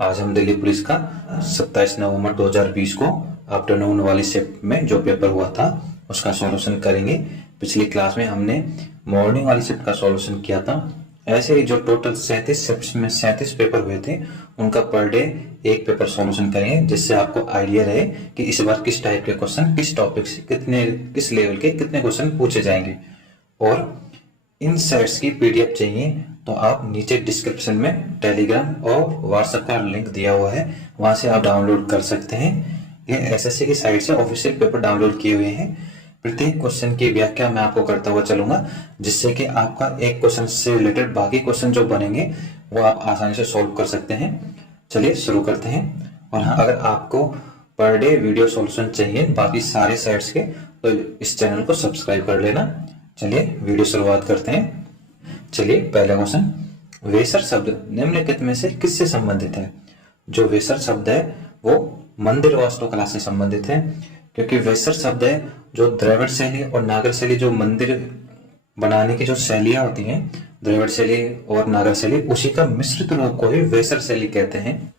आज हम दिल्ली पुलिस का 27 नवंबर 2020 को आफ्टरनून वाली शिफ्ट में जो पेपर हुआ था उसका सॉल्यूशन करेंगे। पिछली क्लास में हमने मॉर्निंग वाली शिफ्ट का सॉल्यूशन किया था। ऐसे ही जो टोटल 37 शिफ्ट में 37 पेपर हुए थे उनका पर डे एक पेपर सॉल्यूशन करेंगे, जिससे आपको आइडिया रहे कि इस बार किस टाइप के क्वेश्चन, किस टॉपिक से कितने, किस लेवल के कितने क्वेश्चन पूछे जाएंगे। और इन सेट्स की पीडीएफ चाहिए तो आप नीचे डिस्क्रिप्शन में टेलीग्राम और व्हाट्सएप का लिंक दिया हुआ है, वहां से आप डाउनलोड कर सकते हैं। ये एसएससी की साइट से ऑफिशियल पेपर डाउनलोड किए हुए हैं। प्रत्येक क्वेश्चन की व्याख्या मैं आपको करता हुआ चलूंगा, जिससे कि आपका एक क्वेश्चन से रिलेटेड बाकी क्वेश्चन जो बनेंगे वो आप आसानी से सॉल्व कर सकते हैं। चलिए शुरू करते हैं। और हाँ, अगर आपको पर डे वीडियो सॉल्यूशन चाहिए बाकी सारे सेट्स के तो इस चैनल को सब्सक्राइब कर लेना। चलिए वीडियो शुरुआत करते हैं। चलिए पहला क्वेश्चन, वेसर शब्द निम्नलिखित में से किससे संबंधित है? जो वेसर शब्द है वो मंदिर वास्तुकला से संबंधित है, क्योंकि वेसर शब्द है जो द्रविड़ शैली और नागर शैली, जो मंदिर बनाने की जो शैलियां होती हैं, द्रविड़ शैली और नागर शैली, उसी का मिश्रित रूप को ही वेसर शैली कहते हैं।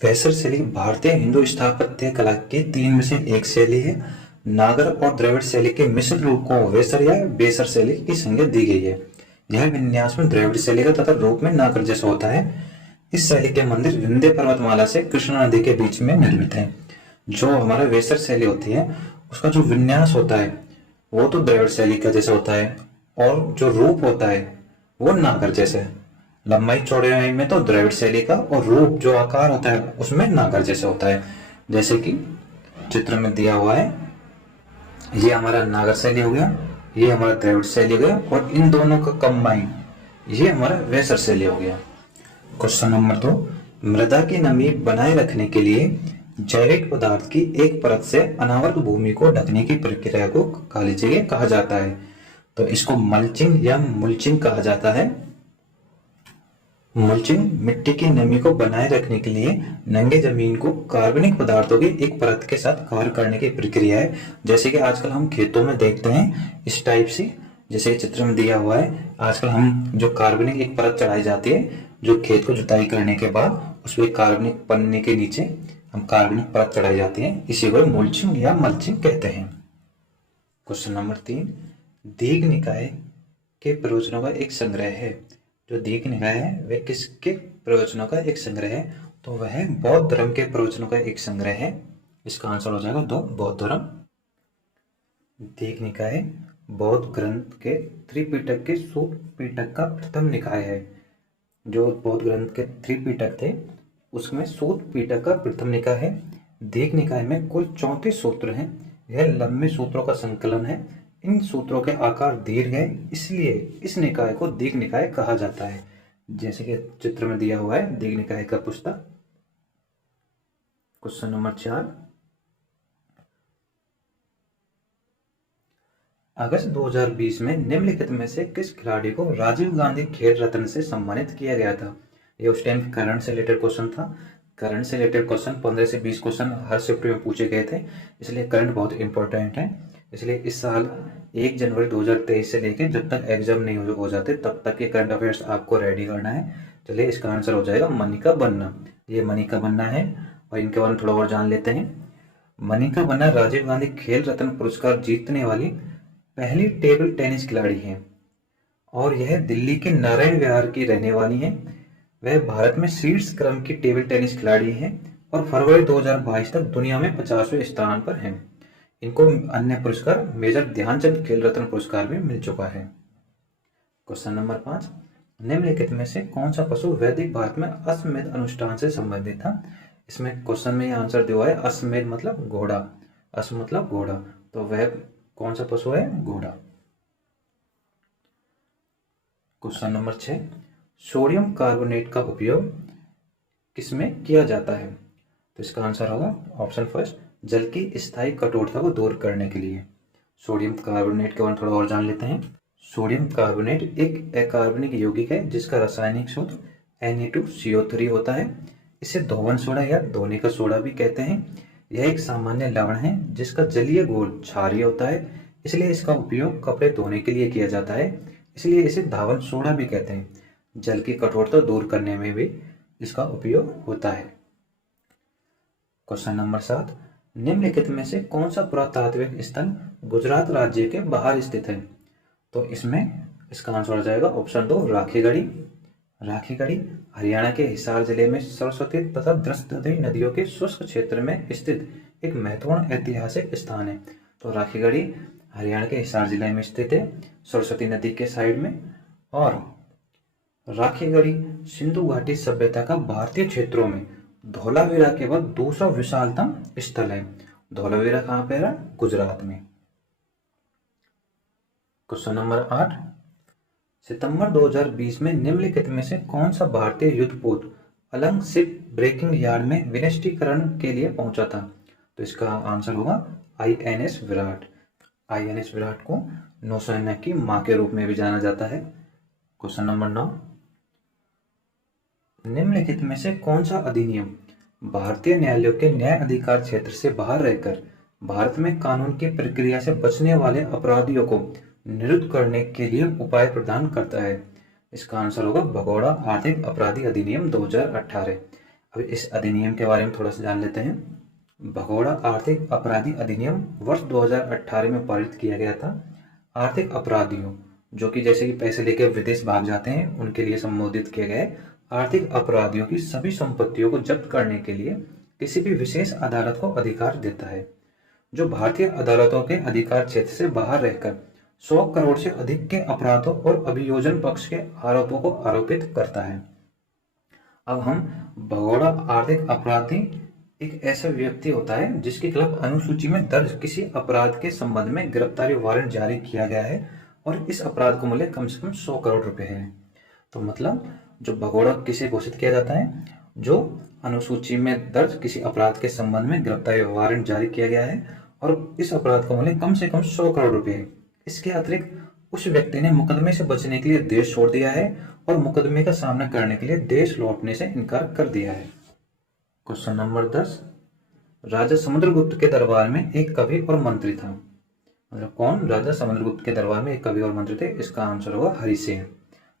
वेसर शैली भारतीय हिंदू स्थापत्य कला की 3 में से एक शैली है। नागर और द्रविड़ शैली के मिश्र रूप को वेसर या बेसर शैली की संज्ञा दी गई है। यह विन्यास में द्रविड़ शैली का तथा रूप में नागर जैसा होता है। इस शैली के मंदिर विंध्य पर्वतमाला से कृष्णा नदी के बीच में निर्मित है। जो हमारा वेसर शैली होती है उसका जो विन्यास होता है वो तो द्रविड़ शैली का जैसा होता है, और जो रूप होता है वो नागर जैसा है। लंबाई चौड़ाई में तो द्रविड़ शैली का, और रूप जो आकार होता है उसमें नागर जैसा होता है। जैसे कि चित्र में दिया हुआ है, ये हमारा नागर शैली हो गया, ये हमारा द्रविड़ शैली हो गया, और इन दोनों का कंबाइन ये हमारा वेसर शैली हो गया। क्वेश्चन नंबर 2, मृदा की नमी बनाए रखने के लिए जैविक पदार्थ की एक परत से अनावृत भूमि को ढकने की प्रक्रिया को काली जगह कहा जाता है। तो इसको मल्चिंग या मुल्चिंग कहा जाता है। मल्चिंग मिट्टी की नमी को बनाए रखने के लिए नंगे जमीन को कार्बनिक पदार्थों की एक परत के साथ कवर करने की प्रक्रिया है। जैसे कि आजकल हम खेतों में देखते हैं इस टाइप से, जैसे चित्र में दिया हुआ है, आजकल हम जो कार्बनिक एक परत चढ़ाई जाती है, जो खेत को जुताई करने के बाद उस पर कार्बनिक पन्ने के नीचे हम कार्बनिक परत चढ़ाई जाती है, इसी को मल्चिंग या मल्चिंग कहते हैं। क्वेश्चन नंबर 3, दीघ निकाय के प्रवचनों का एक संग्रह है। जो दीघ निकाय है वह किसके प्रवचनों का एक संग्रह है? तो वह बौद्ध धर्म के प्रवचनों का एक संग्रह है। इसका आंसर हो जाएगा 2, बौद्ध धर्म। दीघ निकाय बौद्ध ग्रंथ के त्रिपिटक के सूत पिटक का प्रथम निकाय है। जो बौद्ध ग्रंथ के त्रिपिटक थे उसमें सूत पिटक का प्रथम निकाय है। दीघ निकाय में कुल 34 सूत्र हैं। यह लंबे सूत्रों का संकलन है। इन सूत्रों के आकार दीर्घ है, इसलिए इस निकाय को दीघ निकाय कहा जाता है। जैसे कि चित्र में दिया हुआ है दीघ निकाय का पुस्तक। क्वेश्चन नंबर 4, अगस्त 2020 में निम्नलिखित में से किस खिलाड़ी को राजीव गांधी खेल रत्न से सम्मानित किया गया था? ये उस टाइम करंट से रिलेटेड क्वेश्चन था। करंट से रिलेटेड क्वेश्चन 15 से 20 क्वेश्चन हर शिफ्ट में पूछे गए थे, इसलिए करंट बहुत इंपॉर्टेंट है। इसलिए इस साल 1 जनवरी 2023 से लेकर जब तक एग्जाम नहीं हो जाते तब तक ये करंट अफेयर्स आपको रेडी करना है। चलिए इसका आंसर हो जाएगा मनिका बन्ना। ये मनिका बन्ना है, और इनके बारे में थोड़ा और जान लेते हैं। मनिका बन्ना राजीव गांधी खेल रत्न पुरस्कार जीतने वाली पहली टेबल टेनिस खिलाड़ी हैं, और यह दिल्ली के नारायण विहार की रहने वाली हैं। वह भारत में शीर्ष क्रम की टेबल टेनिस खिलाड़ी हैं और फरवरी 2022 तक दुनिया में 50वें स्थान पर हैं। इनको अन्य पुरस्कार मेजर ध्यानचंद खेल रत्न पुरस्कार भी मिल चुका है। क्वेश्चन नंबर 5, निम्नलिखित में से कौन सा पशु वैदिक भारत में अश्वमेध अनुष्ठान से संबंधित था? इसमें क्वेश्चन में आंसर दिया हुआ है अश्वमेध मतलब घोड़ा, अश्व मतलब घोड़ा, तो वह कौन सा पशु है? घोड़ा। क्वेश्चन नंबर 6, सोडियम कार्बोनेट का उपयोग किसमें किया जाता है? तो इसका आंसर होगा ऑप्शन फर्स्ट, जल की स्थायी कठोरता को दूर करने के लिए। सोडियम कार्बोनेट के बारे में थोड़ा और जान लेते हैं। सोडियम कार्बोनेट एक अकार्बनिक यौगिक है जिसका रासायनिक सूत्र Na2CO3 होता है। इसे धोवन सोडा या धोने का सोडा भी कहते हैं। यह एक सामान्य लवण है जिसका जलीय घोल क्षारीय होता है, इसलिए इसका उपयोग कपड़े धोने के लिए किया जाता है, इसलिए इसे धावन सोडा भी कहते हैं। जल की कठोरता दूर करने में भी इसका उपयोग होता है। क्वेश्चन नंबर 7, निम्नलिखित में से कौन सा पुरातात्विक स्थल गुजरात राज्य के बाहर स्थित है? तो इसमें इसका आंसर हो जाएगा ऑप्शन 2 राखीगढ़ी। राखीगढ़ी हरियाणा के हिसार जिले में सरस्वती तथा दृष्टि नदियों के शुष्क क्षेत्र में स्थित एक महत्वपूर्ण ऐतिहासिक स्थान है। तो राखीगढ़ी हरियाणा के हिसार जिले में स्थित है, सरस्वती नदी के साइड में। और राखीगढ़ी सिंधु घाटी सभ्यता का भारतीय क्षेत्रों में धोलावीरा के बाद दूसरा विशालतम स्थल है। धोलावीरा कहाँ पे है? गुजरात में। क्वेश्चन नंबर 8, सितंबर 2020 में निम्नलिखित में से कौन सा भारतीय युद्धपोत अलंग शिप ब्रेकिंग यार्ड में विनिष्टीकरण के लिए पहुंचा था? तो इसका आंसर होगा INS विराट। INS विराट को नौसेना की मां के रूप में भी जाना जाता है। क्वेश्चन नंबर 9, निम्नलिखित में से कौन सा अधिनियम भारतीय न्यायालयों के न्याय अधिकार क्षेत्र से बाहर रहकर भारत में कानून की प्रक्रिया से बचने वाले अपराधियों को निरुद्ध करने के लिए उपाय प्रदान करता है? इसका आंसर होगा भगोड़ा आर्थिक अपराधी अधिनियम 2018। अब इस अधिनियम के बारे में थोड़ा सा जान लेते हैं। भगोड़ा आर्थिक अपराधी अधिनियम वर्ष 2018 में पारित किया गया था। आर्थिक अपराधियों जो कि जैसे कि पैसे लेकर विदेश भाग जाते हैं उनके लिए संबोधित किए गए आर्थिक अपराधियों की सभी संपत्तियों को जब्त करने के लिए किसी भी विशेष अदालत को अधिकार देता है, जो भारतीय अदालतों के अधिकार क्षेत्र से बाहर रहकर 100 करोड़ से अधिक के अपराधों और अभियोजन पक्ष के आरोपों को आरोपित करता है। अब हम भगोड़ा आर्थिक अपराधी एक ऐसा व्यक्ति होता है जिसके खिलाफ अनुसूची में दर्ज किसी अपराध के संबंध में गिरफ्तारी वारंट जारी किया गया है और इस अपराध का मूल्य कम से कम 100 करोड़ रुपए है। तो मतलब जो भगोड़ा किसे घोषित किया जाता है? जो अनुसूची में दर्ज किसी अपराध के संबंध में गिरफ्तारी वारंट जारी किया गया है और इस अपराध का मूल्य कम से कम 100 करोड़ रुपए है। इसके अतिरिक्त उस व्यक्ति ने मुकदमे से बचने के लिए देश छोड़ दिया है और मुकदमे का सामना करने के लिए देश लौटने से इनकार कर दिया है। क्वेश्चन नंबर 10, राजा समुद्रगुप्त के दरबार में एक कवि और मंत्री था। मतलब कौन राजा समुद्रगुप्त के दरबार में एक कवि और मंत्री थे? इसका आंसर होगा हरिसेन।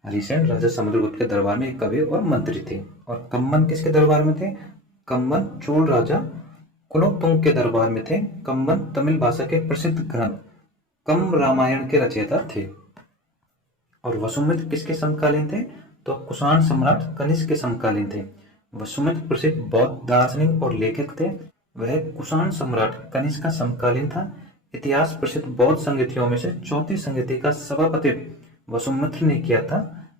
हरिसेन राजा समुद्रगुप्त के दरबार में एक कवि और मंत्री थे। और कम्बन किसके दरबार में थे? कम्बन चोल राजा कुलोत्तुंग के दरबार में थे। कम्बन तमिल भाषा के प्रसिद्ध ग्रंथ कम्ब रामायण के रचयिता थे। और वसुमित्र किसके समकालीन थे? तो कुषाण सम्राट कनिष्क के समकालीन थे। वसुमित्र प्रसिद्ध बौद्ध दार्शनिक और लेखक थे। वह कुषाण सम्राट कनिष्क का समकालीन था। इतिहास प्रसिद्ध बौद्ध संगतियों में से चौथी संगति का सभापतित्व वसुमित्र ने किया था।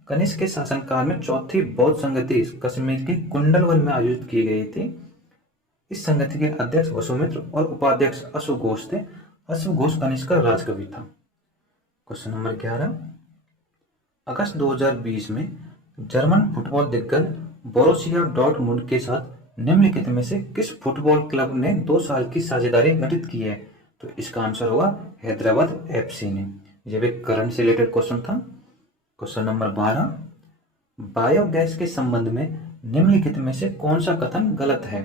कनिष्क के शासनकाल में चौथी बौद्ध संगति कश्मीर के कुंडल वन में आयोजित की गई थी। इस संगति के अध्यक्ष वसुमित्र और उपाध्यक्ष अश्वघोष थे। अश्वघोष कनिष्क का राजकवि था। क्वेश्चन नंबर 11, अगस्त 2020 में जर्मन फुटबॉल दिग्गज बोरुसिया डॉर्टमुंड के साथ निम्नलिखित में से किस फुटबॉल क्लब ने 2 साल की साझेदारी गठित की है? तो इसका आंसर होगा हैदराबाद FC ने। यह भी करंट से रिलेटेड क्वेश्चन था। क्वेश्चन नंबर 12, बायोगैस के संबंध में निम्नलिखित में से कौन सा कथन गलत है?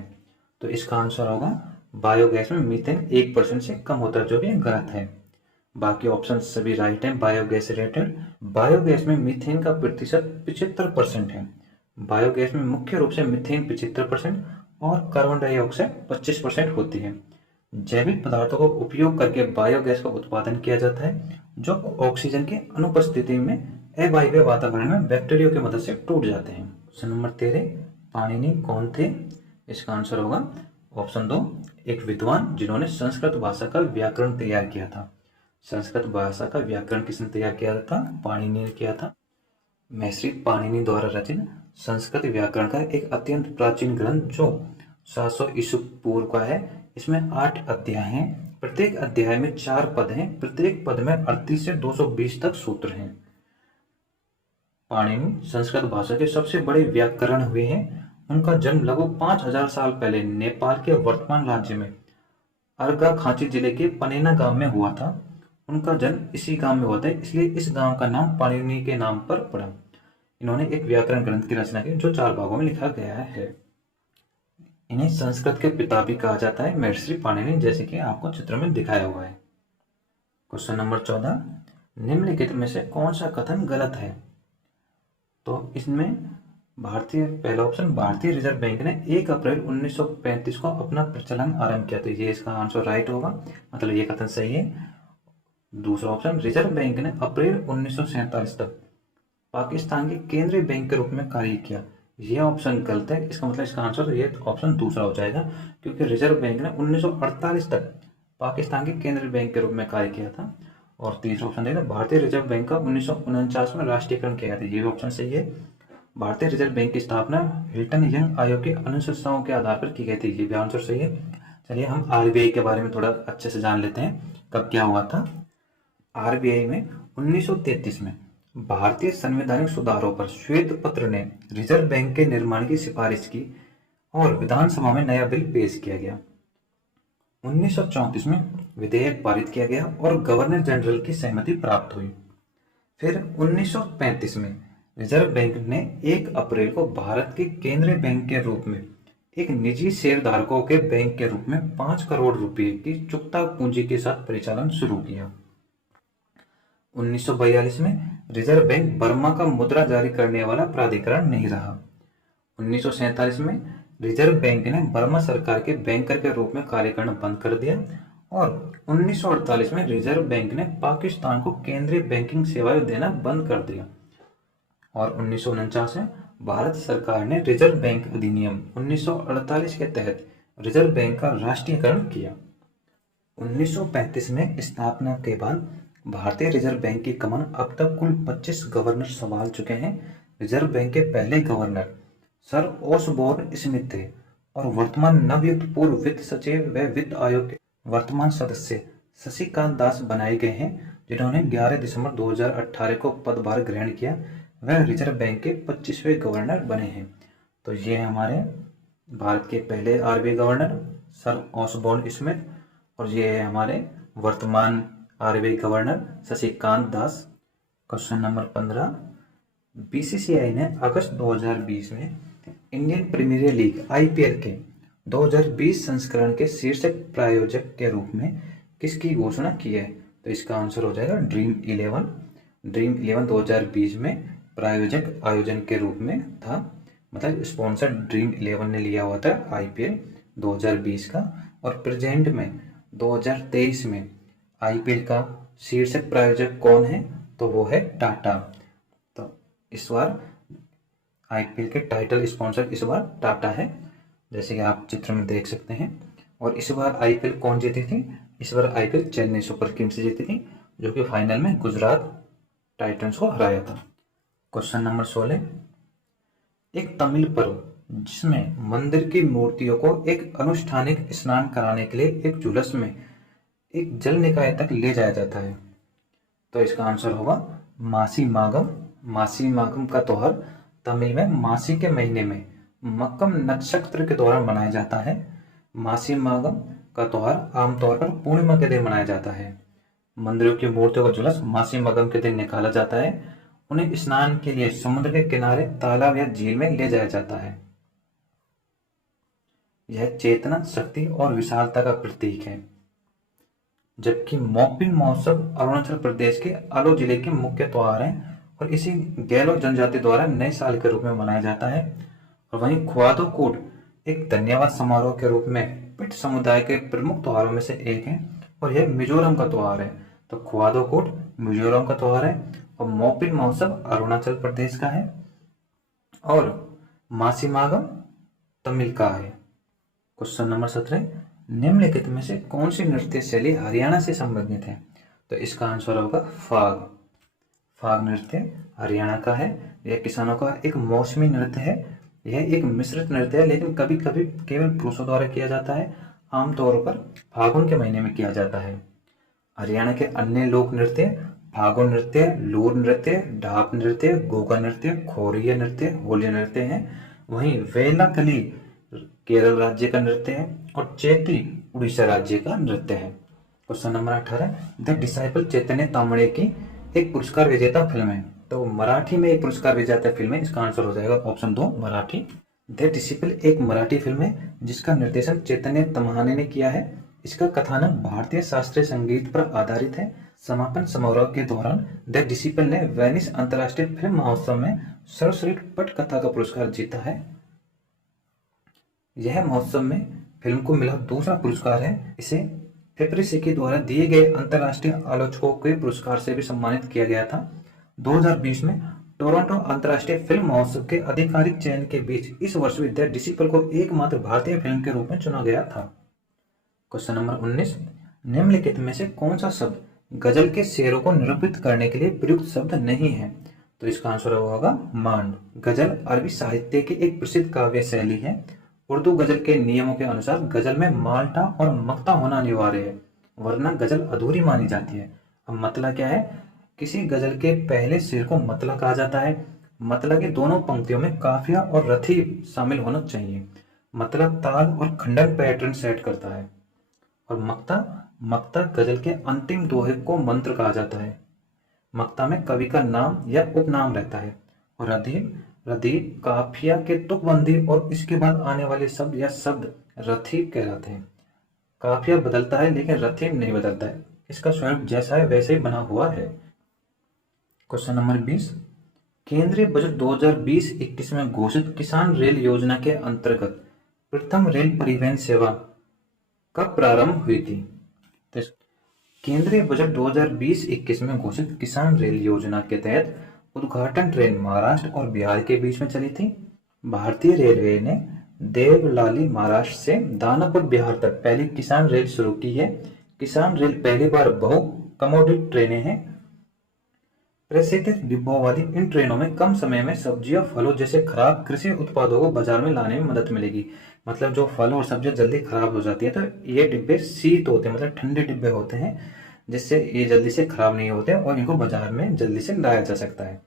तो इसका आंसर होगा बायोगैस में मीथेन 1% से कम होता है, जो कि गलत है। बाकी ऑप्शन सभी राइट हैं बायोगैस रिलेटेड। बायोगैस में मीथेन का प्रतिशत 75% है। बायोगैस में मुख्य रूप से मीथेन 75% और कार्बन डाइऑक्साइड 25% होती है। जैविक पदार्थों का उपयोग करके बायोगैस का उत्पादन किया जाता है, जो ऑक्सीजन की अनुपस्थिति में अवायवीय वातावरण में बैक्टीरिया की मदद से टूट जाते हैं। क्वेश्चन नंबर 13, पाणिनि कौन थे? इसका आंसर होगा ऑप्शन 2, एक विद्वान जिन्होंने संस्कृत भाषा का व्याकरण तैयार किया था। संस्कृत भाषा का व्याकरण किसने तैयार किया था? पाणिनि ने किया था। महर्षि पाणिनि द्वारा रचित संस्कृत व्याकरण का एक अत्यंत प्राचीन ग्रंथ जो 700 ईस्वी पूर्व का है। इसमें 8 अध्याय हैं। प्रत्येक अध्याय में 4 पद हैं। प्रत्येक पद में 38 से 220 तक सूत्र हैं। पाणिनि संस्कृत भाषा के सबसे बड़े व्याकरण हुए हैं। उनका जन्म लगभग 5000 साल पहले नेपाल के वर्तमान राज्य में अर्घाखांची जिले के पनेना गांव में हुआ था। उनका जन्म इसी गांव में हुआ था, इसलिए इस गांव का नाम पाणिनि के नाम पर पड़ा। इन्होंने एक व्याकरण ग्रंथ की रचना की जो 4 भागों में लिखा गया है। इन्हें संस्कृत के पिता भी कहा जाता है, महर्षि पाणिनि, जैसे कि आपको चित्र में दिखाया हुआ है। क्वेश्चन नंबर 14, निम्नलिखित में से कौन सा कथन गलत है? तो इसमें पहला ऑप्शन, भारतीय रिजर्व बैंक ने 1 अप्रैल 1935 को अपना प्रचलन आरंभ किया। तो ये इसका आंसर राइट होगा, मतलब ये कथन सही है। दूसरा ऑप्शन, रिजर्व बैंक ने अप्रैल 1947 तक पाकिस्तान के केंद्रीय बैंक के रूप में कार्य किया। यह ऑप्शन गलत है, इसका मतलब इसका आंसर ये ऑप्शन दूसरा हो जाएगा, क्योंकि रिजर्व बैंक ने 1948 तक पाकिस्तान के केंद्रीय बैंक के रूप में कार्य किया था। और तीसरा ऑप्शन देखना, भारतीय रिजर्व बैंक का 1949 में राष्ट्रीयकरण किया गया था। ये भी ऑप्शन सही है। भारतीय रिजर्व बैंक की स्थापना हिल्टन यंग आयोग की अनुशंसाओं के आधार पर की गई थी। ये भी आंसर सही है। चलिए हम आरबीआई के बारे में थोड़ा अच्छे से जान लेते हैं, कब क्या हुआ था। आरबीआई में 1933 में भारतीय संवैधानिक सुधारों पर श्वेत पत्र ने रिजर्व बैंक के निर्माण की सिफारिश की और विधानसभा में नया बिल पेश किया गया। 1934 में विधेयक पारित किया गया और गवर्नर जनरल की सहमति प्राप्त हुई। फिर 1935 में रिजर्व बैंक ने 1 अप्रैल को भारत के केंद्रीय बैंक के रूप में एक निजी शेयरधारकों के बैंक के रूप में 5 करोड़ रुपए की चुकता पूंजी के साथ परिचालन शुरू किया। 1942 में रिजर्व बैंक बर्मा का मुद्रा जारी करने वाला प्राधिकरण नहीं रहा। 1947 में रिजर्व बैंक ने बर्मा सरकार के बैंकर के रूप में कार्य करना बंद कर दिया और 1948 में रिजर्व बैंक ने पाकिस्तान को केंद्रीय बैंकिंग सेवाएं देना बंद कर दिया। और 1949 में भारत सरकार ने रिजर्व बैंक अधिनियम 1948 के तहत रिजर्व बैंक का राष्ट्रीयकरण किया। 1935 में स्थापना के बाद भारतीय रिजर्व बैंक की कमान अब तक कुल 25 गवर्नर संभाल चुके हैं। रिजर्व बैंक के पहले गवर्नर सर ओसबोर्न स्मिथ थे और वर्तमान नवयुक्त पूर्व वित्त सचिव व वित्त आयोग के वर्तमान सदस्य शशिकांत दास बनाए गए हैं, जिन्होंने 11 दिसंबर 2018 को पदभार ग्रहण किया। वह रिजर्व बैंक के 25वें गवर्नर बने हैं। तो ये हमारे भारत के पहले RBI governor sir Osborne Smith, और ये है हमारे वर्तमान RBI governor Shashikant Das. Question number 15, BCCI ने अगस्त 2020 में इंडियन प्रीमियर लीग आईपीएल के 2020 संस्करण के शीर्षक प्रायोजक के रूप में किसकी घोषणा की है? तो इसका आंसर हो जाएगा ड्रीम 11। ड्रीम 11 2020 में प्रायोजक आयोजन के रूप में था, मतलब स्पॉन्सर ड्रीम 11 ने लिया हुआ था आईपीएल 2020 का। और प्रेजेंट में 2023 में आईपीएल का शीर्षक प्रायोजक कौन है? तो वो है टाटा। तो इस बार आईपीएल के टाइटल स्पॉन्सर इस बार टाटा है, जैसे कि आप चित्र में देख सकते हैं। और इस बार आईपीएल कौन जीती थी? इस बार आईपीएल चेन्नई सुपर किंग्स जीती थी, जो कि फाइनल में गुजरात टाइटंस को हराया था। क्वेश्चन नंबर 16, एक तमिल पर्व जिसमें मंदिर की मूर्तियों को एक अनुष्ठानिक स्नान कराने के लिए एक जुलूस में एक जल निकाय तक ले जाया जाता है। तो इसका आंसर होगा मासी मागम। मासी मागम का त्योहार तमिल में मासी के महीने में मक्कम नक्षत्र के दौरान मनाया जाता है। मासी मागम का त्योहार आमतौर पर पूर्णिमा के दिन मनाया जाता है। मंदिरों की मूर्तियों का जुलूस मासी मागम के दिन निकाला जाता है। उन्हें स्नान के लिए समुद्र के किनारे, तालाब या झील में ले जाया जाता है। यह चेतना, शक्ति और विशालता का प्रतीक है। जबकि मोकपिन महोत्सव अरुणाचल प्रदेश के आलो जिले के मुख्य त्योहार है और इसी गैलो जनजाति द्वारा नए साल के रूप में मनाया जाता है। और वहीं ख्वादो कूट एक धन्यवाद समारोह के रूप में पिट समुदाय के प्रमुख त्योहारों में से एक है और यह मिजोरम का त्योहार है। तो ख्वादो कूट मिजोरम का त्योहार है और मोकपिन महोत्सव अरुणाचल प्रदेश का है और मासी मागम तमिल का है। क्वेश्चन नंबर 17, निम्नलिखित में से कौन सी नृत्य शैली हरियाणा से संबंधित है? तो इसका आंसर होगा फाग। फाग नृत्य हरियाणा का है। यह किसानों का एक मौसमी नृत्य है। यह एक मिश्रित नृत्य है, लेकिन कभी कभी केवल पुरुषों द्वारा किया जाता है। आमतौर पर फागुन के महीने में किया जाता है। हरियाणा के अन्य लोक नृत्य फागुन नृत्य, लूर नृत्य, ढाप नृत्य, गोगा नृत्य, खोरिया नृत्य, होली नृत्य है। वहीं वेलाकली केरल राज्य का नृत्य है और चैती उड़ीसा राज्य का नृत्य है। क्वेश्चन नंबर 18, द डिसाइपल चैतन्य तामड़े की एक पुरस्कार विजेता फिल्म है। तो मराठी में एक पुरस्कार विजेता फिल्म है। इसका आंसर हो जाएगा ऑप्शन 2 मराठी। द डिसिपल एक मराठी फिल्म है जिसका निर्देशन चैतन्य तम्हाने ने किया है। इसका कथानक भारतीय शास्त्रीय संगीत पर आधारित है। समापन समारोह के दौरान द डिसिपल ने वेनिस अंतर्राष्ट्रीय फिल्म महोत्सव में सर्वश्रेष्ठ पटकथा का पुरस्कार जीता है। यह महोत्सव में फिल्म को मिला दूसरा पुरस्कार है। इसे फेब्रिसेकी द्वारा दिए गए अंतर्राष्ट्रीय आलोचकों के पुरस्कार से भी सम्मानित किया गया था। 2020 में टोरंटो अंतर्राष्ट्रीय फिल्म महोत्सव के आधिकारिक चयन के बीच इस वर्ष भी द डिसिपल को एकमात्र भारतीय फिल्म के रूप में चुना गया था। क्वेश्चन नंबर 19, निम्नलिखित में से कौन सा शब्द गजल के शेरों को निरूपित करने के लिए प्रयुक्त शब्द नहीं है? तो इसका आंसर होगा मांड। गजल अरबी साहित्य की एक प्रसिद्ध काव्य शैली है। उर्दू गजल के नियमों के अनुसार गजल में माल्टा और मक्ता होना अनिवार्य है, वरना गजल अधूरी मानी जाती है। अब मतला क्या है? किसी गजल के पहले शेर को मतला कहा जाता है। मतला की दोनों पंक्तियों में काफिया और रथी शामिल होना चाहिए। मतला ताल और खंडन पैटर्न सेट करता है। और मक्ता गजल के अंतिम दोहे को मंत्र कहा जाता है। मक्ता में कवि का नाम या उपनाम रहता है। और रदीफ काफिया के तुकबंदी और इसके बाद आने वाले शब्द या शब्द रथीब कहलाते हैं। काफिया बदलता है लेकिन रथीब नहीं बदलता है। इसका स्वरूप जैसा है वैसे ही बना हुआ है। क्वेश्चन नंबर 20, केंद्रीय बजट 2020-21 में घोषित किसान रेल योजना के अंतर्गत प्रथम रेल परिवहन सेवा कब प्रारंभ हुई थी? तो केंद्रीय बजट 2020-21 में घोषित किसान रेल योजना के तहत उद्घाटन ट्रेन महाराष्ट्र और बिहार के बीच में चली थी। भारतीय रेलवे ने देवलाली महाराष्ट्र से दानापुर बिहार तक पहली किसान रेल शुरू की है। किसान रेल पहली बार बहु कमोडिट ट्रेनें हैं। प्रसिद्ध डिब्बों वाली इन ट्रेनों में कम समय में सब्जियों फलों जैसे खराब कृषि उत्पादों को बाजार में लाने में मदद मिलेगी। मतलब जो फल और सब्जियां जल्दी खराब हो जाती है तो ये डिब्बे शीत होते हैं, मतलब ठंडे डिब्बे होते हैं, जिससे ये जल्दी से खराब नहीं होते और इनको बाजार में जल्दी से लाया जा सकता है।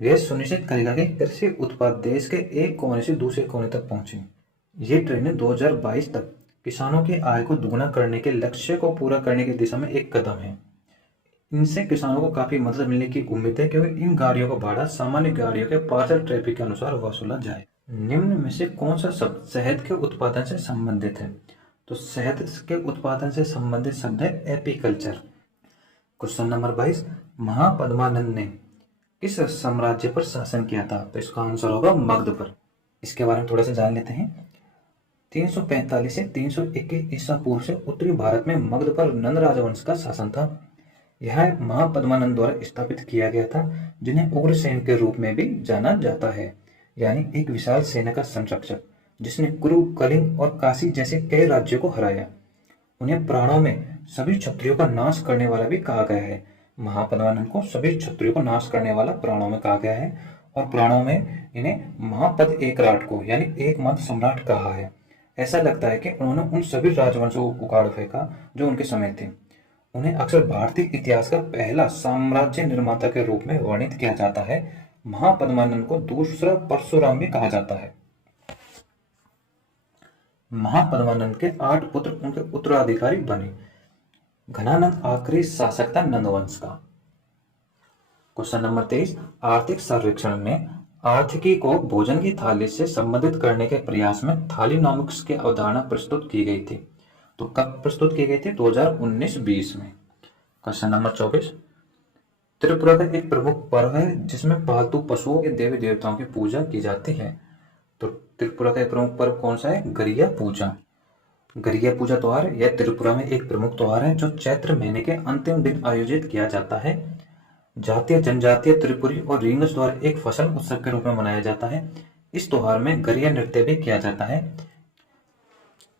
यह सुनिश्चित करेगा कि कृषि उत्पाद देश के एक कोने से दूसरे कोने तक पहुंचे। ये ट्रेनें 2022 तक किसानों की आय को दुगना करने के लक्ष्य को पूरा करने की दिशा में एक कदम है। इनसे किसानों को काफी मदद मिलने की उम्मीद है, क्योंकि इन गाड़ियों का भाड़ा सामान्य गाड़ियों के पार्सल ट्रैफिक के अनुसार वसूला जाए। निम्न में से कौन सा शब्द शहद के उत्पादन से संबंधित है? तो शहद के उत्पादन से संबंधित शब्द है एपीकल्चर। क्वेश्चन नंबर 22, महापद्मानंद ने किस साम्राज्य पर शासन किया था? तो इसका आंसर होगा मगध पर। इसके बारे में थोड़ा सा जान लेते हैं। 345 से 321 ईसा पूर्व से उत्तरी भारत में मगध पर नंद राजवंश का शासन था। यह महापद्मानंद द्वारा स्थापित किया गया था, जिन्हें उग्रसेन के रूप में भी जाना जाता है, यानी एक विशाल सेना का संरक्षक जिसने कुरु, कलिंग और काशी जैसे कई राज्यों को हराया। उन्हें प्राणों में सभी क्षत्रियों का नाश करने वाला भी कहा गया है। महापद्मानंद को सभी क्षत्रियों को नाश करने वाला प्राणों में कहा गया है, और प्राणों में इन्हें महापद एकराट को यानी एकमात्र सम्राट कहा है। ऐसा लगता है कि उन्होंने उन सभी राजवंशों को उखाड़ फेंका जो उनके समय थे। उन्हें अक्सर भारतीय इतिहास का पहला साम्राज्य निर्माता के रूप में वर्णित किया जाता है। महापद्मानंद को दूसरा परशुराम भी कहा जाता है। महापद्मानंद के 8 पुत्र उनके उत्तराधिकारी बने। घनानंद आखिरी शासक था नंदवंश का। क्वेश्चन नंबर 23, आर्थिक सर्वेक्षण में आर्थिकी को भोजन की थाली से संबंधित करने के प्रयास में थालीनॉमिक्स की अवधारणा प्रस्तुत की गई थी। तो कब प्रस्तुत की गई थी? 2019-20 में। क्वेश्चन नंबर 24, त्रिपुरा का एक प्रमुख पर्व है जिसमें पालतू पशुओं के देवी देवताओं की पूजा की जाती है। तो त्रिपुरा का एक प्रमुख पर्व कौन सा है? गरिया पूजा। गरिया पूजा त्योहार यह त्रिपुरा में एक प्रमुख त्योहार है जो चैत्र महीने के अंतिम दिन आयोजित किया जाता है। जातीय जनजातीय त्रिपुरी और रिंगस द्वारा एक फसल उत्सव के रूप में मनाया जाता है। इस त्योहार में गरिया नृत्य भी किया जाता है।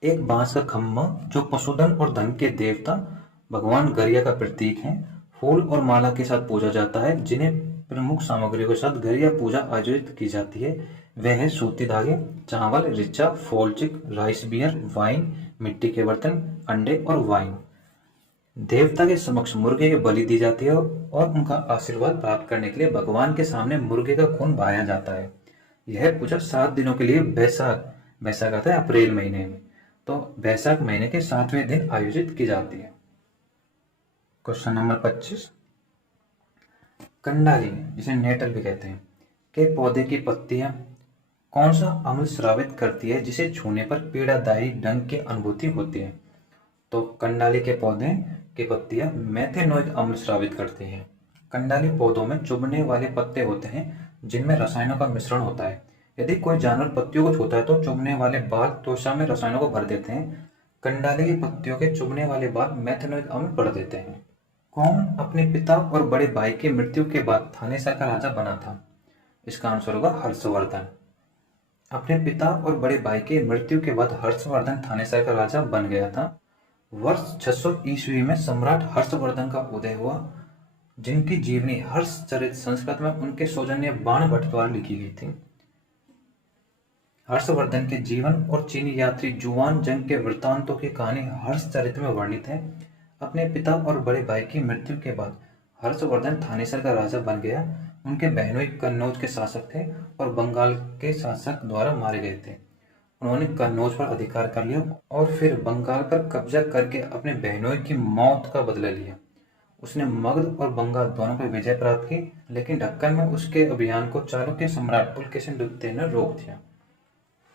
एक बांस का खम्भा जो पशुधन और धन के देवता भगवान गरिया का प्रतीक है, फूल और माला के साथ पूजा जाता है, जिन्हें प्रमुख सामग्रियों के साथ गरिया पूजा आयोजित की जाती है। वह है सूती धागे, चावल, रिचा, फोलचिक, राइस बियर, वाइन, मिट्टी के बर्तन, अंडे और वाइन। देवता के समक्ष मुर्गे की बलि दी जाती है और उनका आशीर्वाद प्राप्त करने के लिए भगवान के सामने मुर्गे का खून बहाया जाता है। यह पूजा 7 दिनों के लिए बैसाख आता है अप्रैल महीने में, तो बैसाख महीने के 7वें दिन आयोजित की जाती है। क्वेश्चन नंबर 25, कंडाली जिसे नेटल भी कहते हैं के पौधे की पत्तियां कौन सा अम्ल स्रावित करती है जिसे छूने पर पीड़ादायी डंक की अनुभूति होती है? तो कंडाली के पौधे की पत्तियां मेथेनोइक अम्ल स्रावित करती हैं। कंडाली पौधों में चुभने वाले पत्ते होते हैं जिनमें रसायनों का मिश्रण होता है। यदि कोई जानवर पत्तियों को छूता है तो चुभने वाले बाल त्वचा में रसायनों को भर देते हैं। कंडाली की पत्तियों के चुभने वाले बाल मेथेनोइक अम्ल भर देते हैं। कौन अपने पिता और बड़े भाई की मृत्यु के बाद थानेसर का राजा बना था? इसका आंसर होगा हर्षवर्धन। अपने पिता और बड़े भाई की मृत्यु के बाद हर्षवर्धन थानेसर का राजा बन गया था। वर्ष 600 ईस्वी में सम्राट हर्षवर्धन का उदय हुआ, जिनकी जीवनी हर्षचरित संस्कृत में उनके सौजन्य बाणभट्ट द्वारा लिखी गई थी। हर्षवर्धन के जीवन और चीनी यात्री जुआन जंग के वृत्तांतों की कहानी हर्षचरित में वर्णित है। अपने पिता और बड़े भाई की मृत्यु के बाद हर्षवर्धन थानेसर का राजा बन गया। उनके बहनोई कन्नौज के शासक थे और बंगाल के शासक द्वारा मारे गए थे। उन्होंने कन्नौज पर अधिकार कर लिया और फिर बंगाल पर कब्जा करके अपने बहनोई की मौत का बदला लिया। उसने मगध और बंगाल दोनों पर विजय प्राप्त की, लेकिन दक्कन में उसके अभियान को चालुक्य सम्राट पुलकेशिन द्वितीय ने रोक दिया।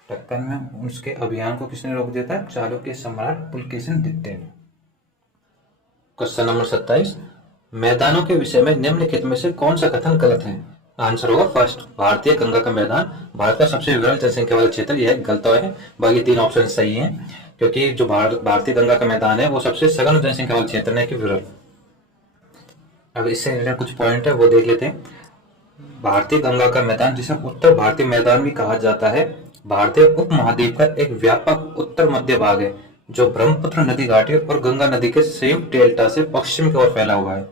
दक्कन में उसके अभियान को किसने रोक दिया था? चालुक्य सम्राट पुलकेशिन द्वितीय ने। क्वेश्चन नंबर 27, मैदानों के विषय में निम्नलिखित में से कौन सा कथन गलत है? आंसर होगा फर्स्ट, भारतीय गंगा का मैदान भारत का सबसे विरल जनसंख्या वाला क्षेत्र, यह गलत है। बाकी 3 ऑप्शन सही हैं, क्योंकि जो भारतीय गंगा का मैदान है वो सबसे सघन जनसंख्या वाला क्षेत्र है कि विरल। अब इससे रिलेटेड कुछ पॉइंट है वो देख लेते हैं। भारतीय गंगा का मैदान, जिसे उत्तर भारतीय मैदान भी कहा जाता है, भारतीय उपमहाद्वीप का एक व्यापक उत्तर मध्य भाग है जो ब्रह्मपुत्र नदी घाटी और गंगा नदी के संयुक्त डेल्टा से पश्चिम की ओर फैला हुआ है।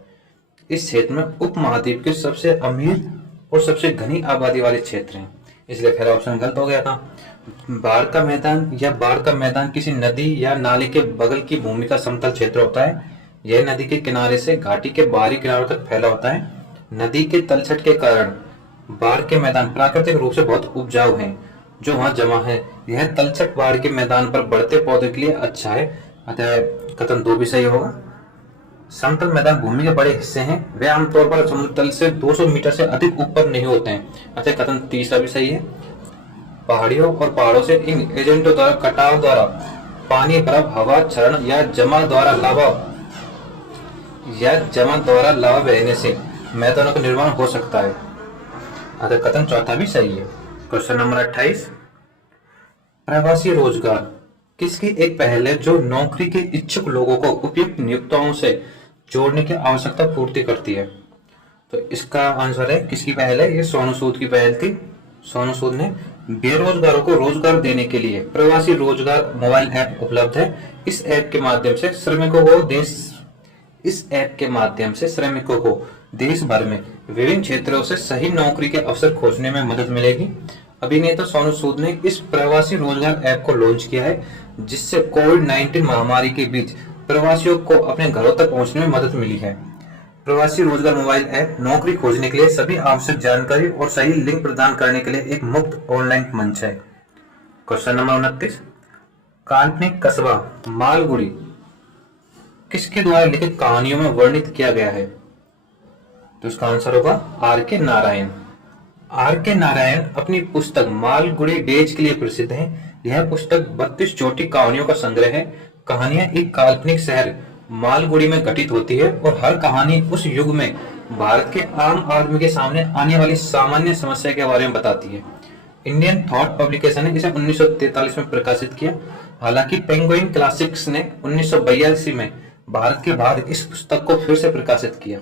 इस क्षेत्र में उपमहाद्वीप के सबसे अमीर और सबसे घनी आबादी वाले क्षेत्र हैं, इसलिए पहला ऑप्शन गलत हो गया था। बाढ़ का मैदान किसी नदी या नाले के बगल की भूमि का समतल क्षेत्र होता है। यह नदी के किनारे से घाटी के बाहरी किनारों तक फैला होता है। नदी के तलछट के कारण बाढ़ के मैदान प्राकृतिक रूप से बहुत उपजाऊ हैं जो वहां जमा है। यह तलछट बाढ़ के मैदान पर बढ़ते पौधे के लिए अच्छा है, अतः कथन 2 भी सही होगा। समतल मैदान भूमि के बड़े हिस्से हैं, वे आमतौर पर समुद्र तल से 200 मीटर से अधिक ऊपर नहीं होते हैं, अतः कथन 3 भी सही है। पहाड़ियों और पहाड़ों से इन एजेंटों द्वारा कटाव द्वारा पानी, बर्फ, हवा, क्षरण या जमा द्वारा लावा बहने से मैदानों का निर्माण हो सकता है, अतः कथन 4 भी सही है। क्वेश्चन नंबर 28, प्रवासी रोजगार किसकी एक पहल है जो नौकरी के इच्छुक लोगों को उपयुक्त नियोक्ताओं से जोड़ने की आवश्यकता पूर्ति करती है? तो इसका आंसर है किसकी पहल है? ये सोनू सूद की पहल थी। सोनू सूद ने बेरोजगारों को रोजगार देने के लिए प्रवासी रोजगार मोबाइल ऐप उपलब्ध है। इस ऐप के माध्यम से श्रमिकों को देश भर में विभिन्न क्षेत्रों से सही नौकरी के अवसर खोजने में मदद मिलेगी। अभिनेता सोनू सूद ने इस प्रवासी रोजगार ऐप को लॉन्च किया है, जिससे कोविड-19 महामारी के बीच प्रवासियों को अपने घरों तक पहुंचने में मदद मिली है। प्रवासी रोजगार मोबाइल ऐप नौकरी खोजने के लिए सभी आवश्यक जानकारी और सही लिंक प्रदान करने के लिए एक मुफ्त ऑनलाइन मंच है। क्वेश्चन नंबर 29, काल्पनिक कस्बा मालगुड़ी किसके द्वारा लिखित कहानियों में वर्णित किया गया है? तो इसका आंसर होगा R.K. नारायण। R.K. नारायण अपनी पुस्तक मालगुड़ी डेज के लिए प्रसिद्ध हैं। यह पुस्तक 32 छोटी कहानियों का संग्रह है। कहानियां एक काल्पनिक शहर मालगुड़ी में घटित होती है और हर कहानी उस युग में भारत के आम आदमी के सामने आने वाली सामान्य समस्या के बारे में बताती है। इंडियन थॉट पब्लिकेशन ने इसे 1943 में प्रकाशित किया। हालांकि पेंगुइन क्लासिक्स ने 1982 में भारत के बाहर इस पुस्तक को फिर से प्रकाशित किया।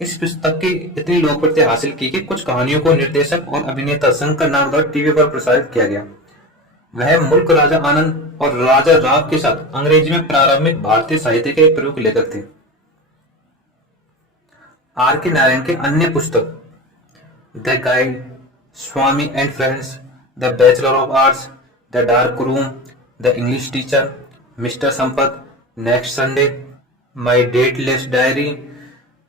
इस पुस्तक की इतनी लोकप्रियता हासिल की कि कुछ कहानियों को निर्देशक और अभिनेता शंकर नाग द्वारा टीवी पर प्रसारित किया गया। वह मुल्क राजा आनंद और राजा राव के साथ अंग्रेजी में प्रारंभिक भारतीय साहित्य के एक प्रमुख लेखक थे। R.K. नारायण के अन्य पुस्तक the guide, Swami and friends, the bachelor of arts, the dark room, the English teacher, mister Sampath, next Sunday, my dateless diary,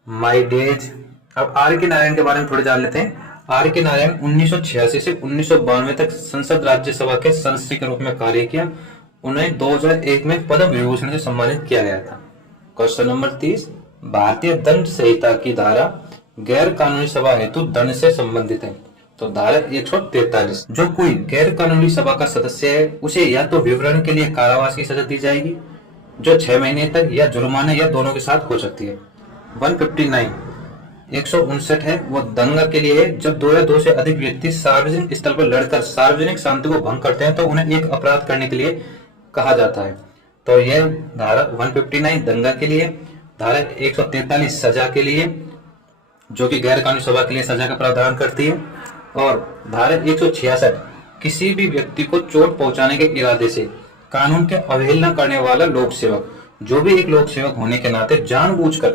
my days. अब R.K. नारायण के बारे में थोड़े जान लेते हैं। R.K. नारायण 1986 से 1992 तक संसद राज्यसभा के सदस्य के रूप में कार्य किया। उन्हें 2001 में पद्म विभूषण से सम्मानित किया गया था। क्वेश्चन नंबर 30, भारतीय दंड संहिता की धारा गैर कानूनी सभा हेतु दंड से संबंधित है। तो धारा 143, जो कोई गैर कानूनी सभा का सदस्य है उसे या तो विवरण के लिए कारावास की सजा दी जाएगी जो 6 महीने तक या जुर्माना या दोनों के साथ हो सकती है। 159 159 है वो दंगा के लिए है, जब 2 या 2 से अधिक व्यक्ति सार्वजनिक स्थल पर लड़कर सार्वजनिक शांति को भंग करते हैं तो उन्हें एक अपराध करने के लिए कहा जाता है। तो यह धारा 159 दंगा के लिए, धारा 143 सजा के लिए जो कि गैर कानूनी सभा के लिए सजा का प्रावधान करती है, और धारा 166 किसी भी व्यक्ति को चोट पहुंचाने के इरादे से कानून के अवहेलना करने वाला लोक सेवक, जो भी एक लोक सेवक होने के नाते जानबूझकर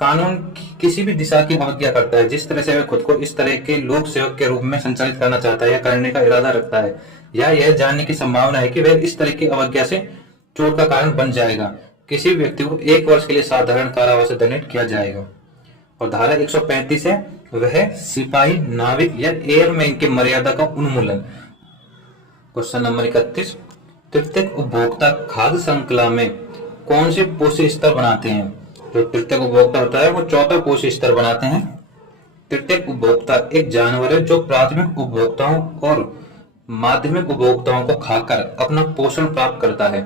कानून की किसी भी दिशा की अवज्ञा करता है, जिस तरह से वह खुद को इस तरह के लोक सेवक के रूप में संचालित करना चाहता है या करने का इरादा रखता है, या यह जानने की संभावना है कि वह इस तरह की अवज्ञा से चोट का कारण बन जाएगा, किसी भी व्यक्ति को 1 वर्ष के लिए साधारण कारावास से दंडित किया जाएगा। और धारा 135 है वह सिपाही, नाविक या एयरमैन की मर्यादा का उन्मूलन। क्वेश्चन नंबर 31, तृतीयक उपभोक्ता खाद्य श्रृंखला में कौन से पोषक स्तर बनाते हैं? जो तृतीयक उपभोक्ता होता है वो चौथा पोषक स्तर बनाते हैं। तृतीयक उपभोक्ता एक जानवर है जो प्राथमिक उपभोक्ताओं और माध्यमिक उपभोक्ताओं को खाकर अपना पोषण प्राप्त करता है।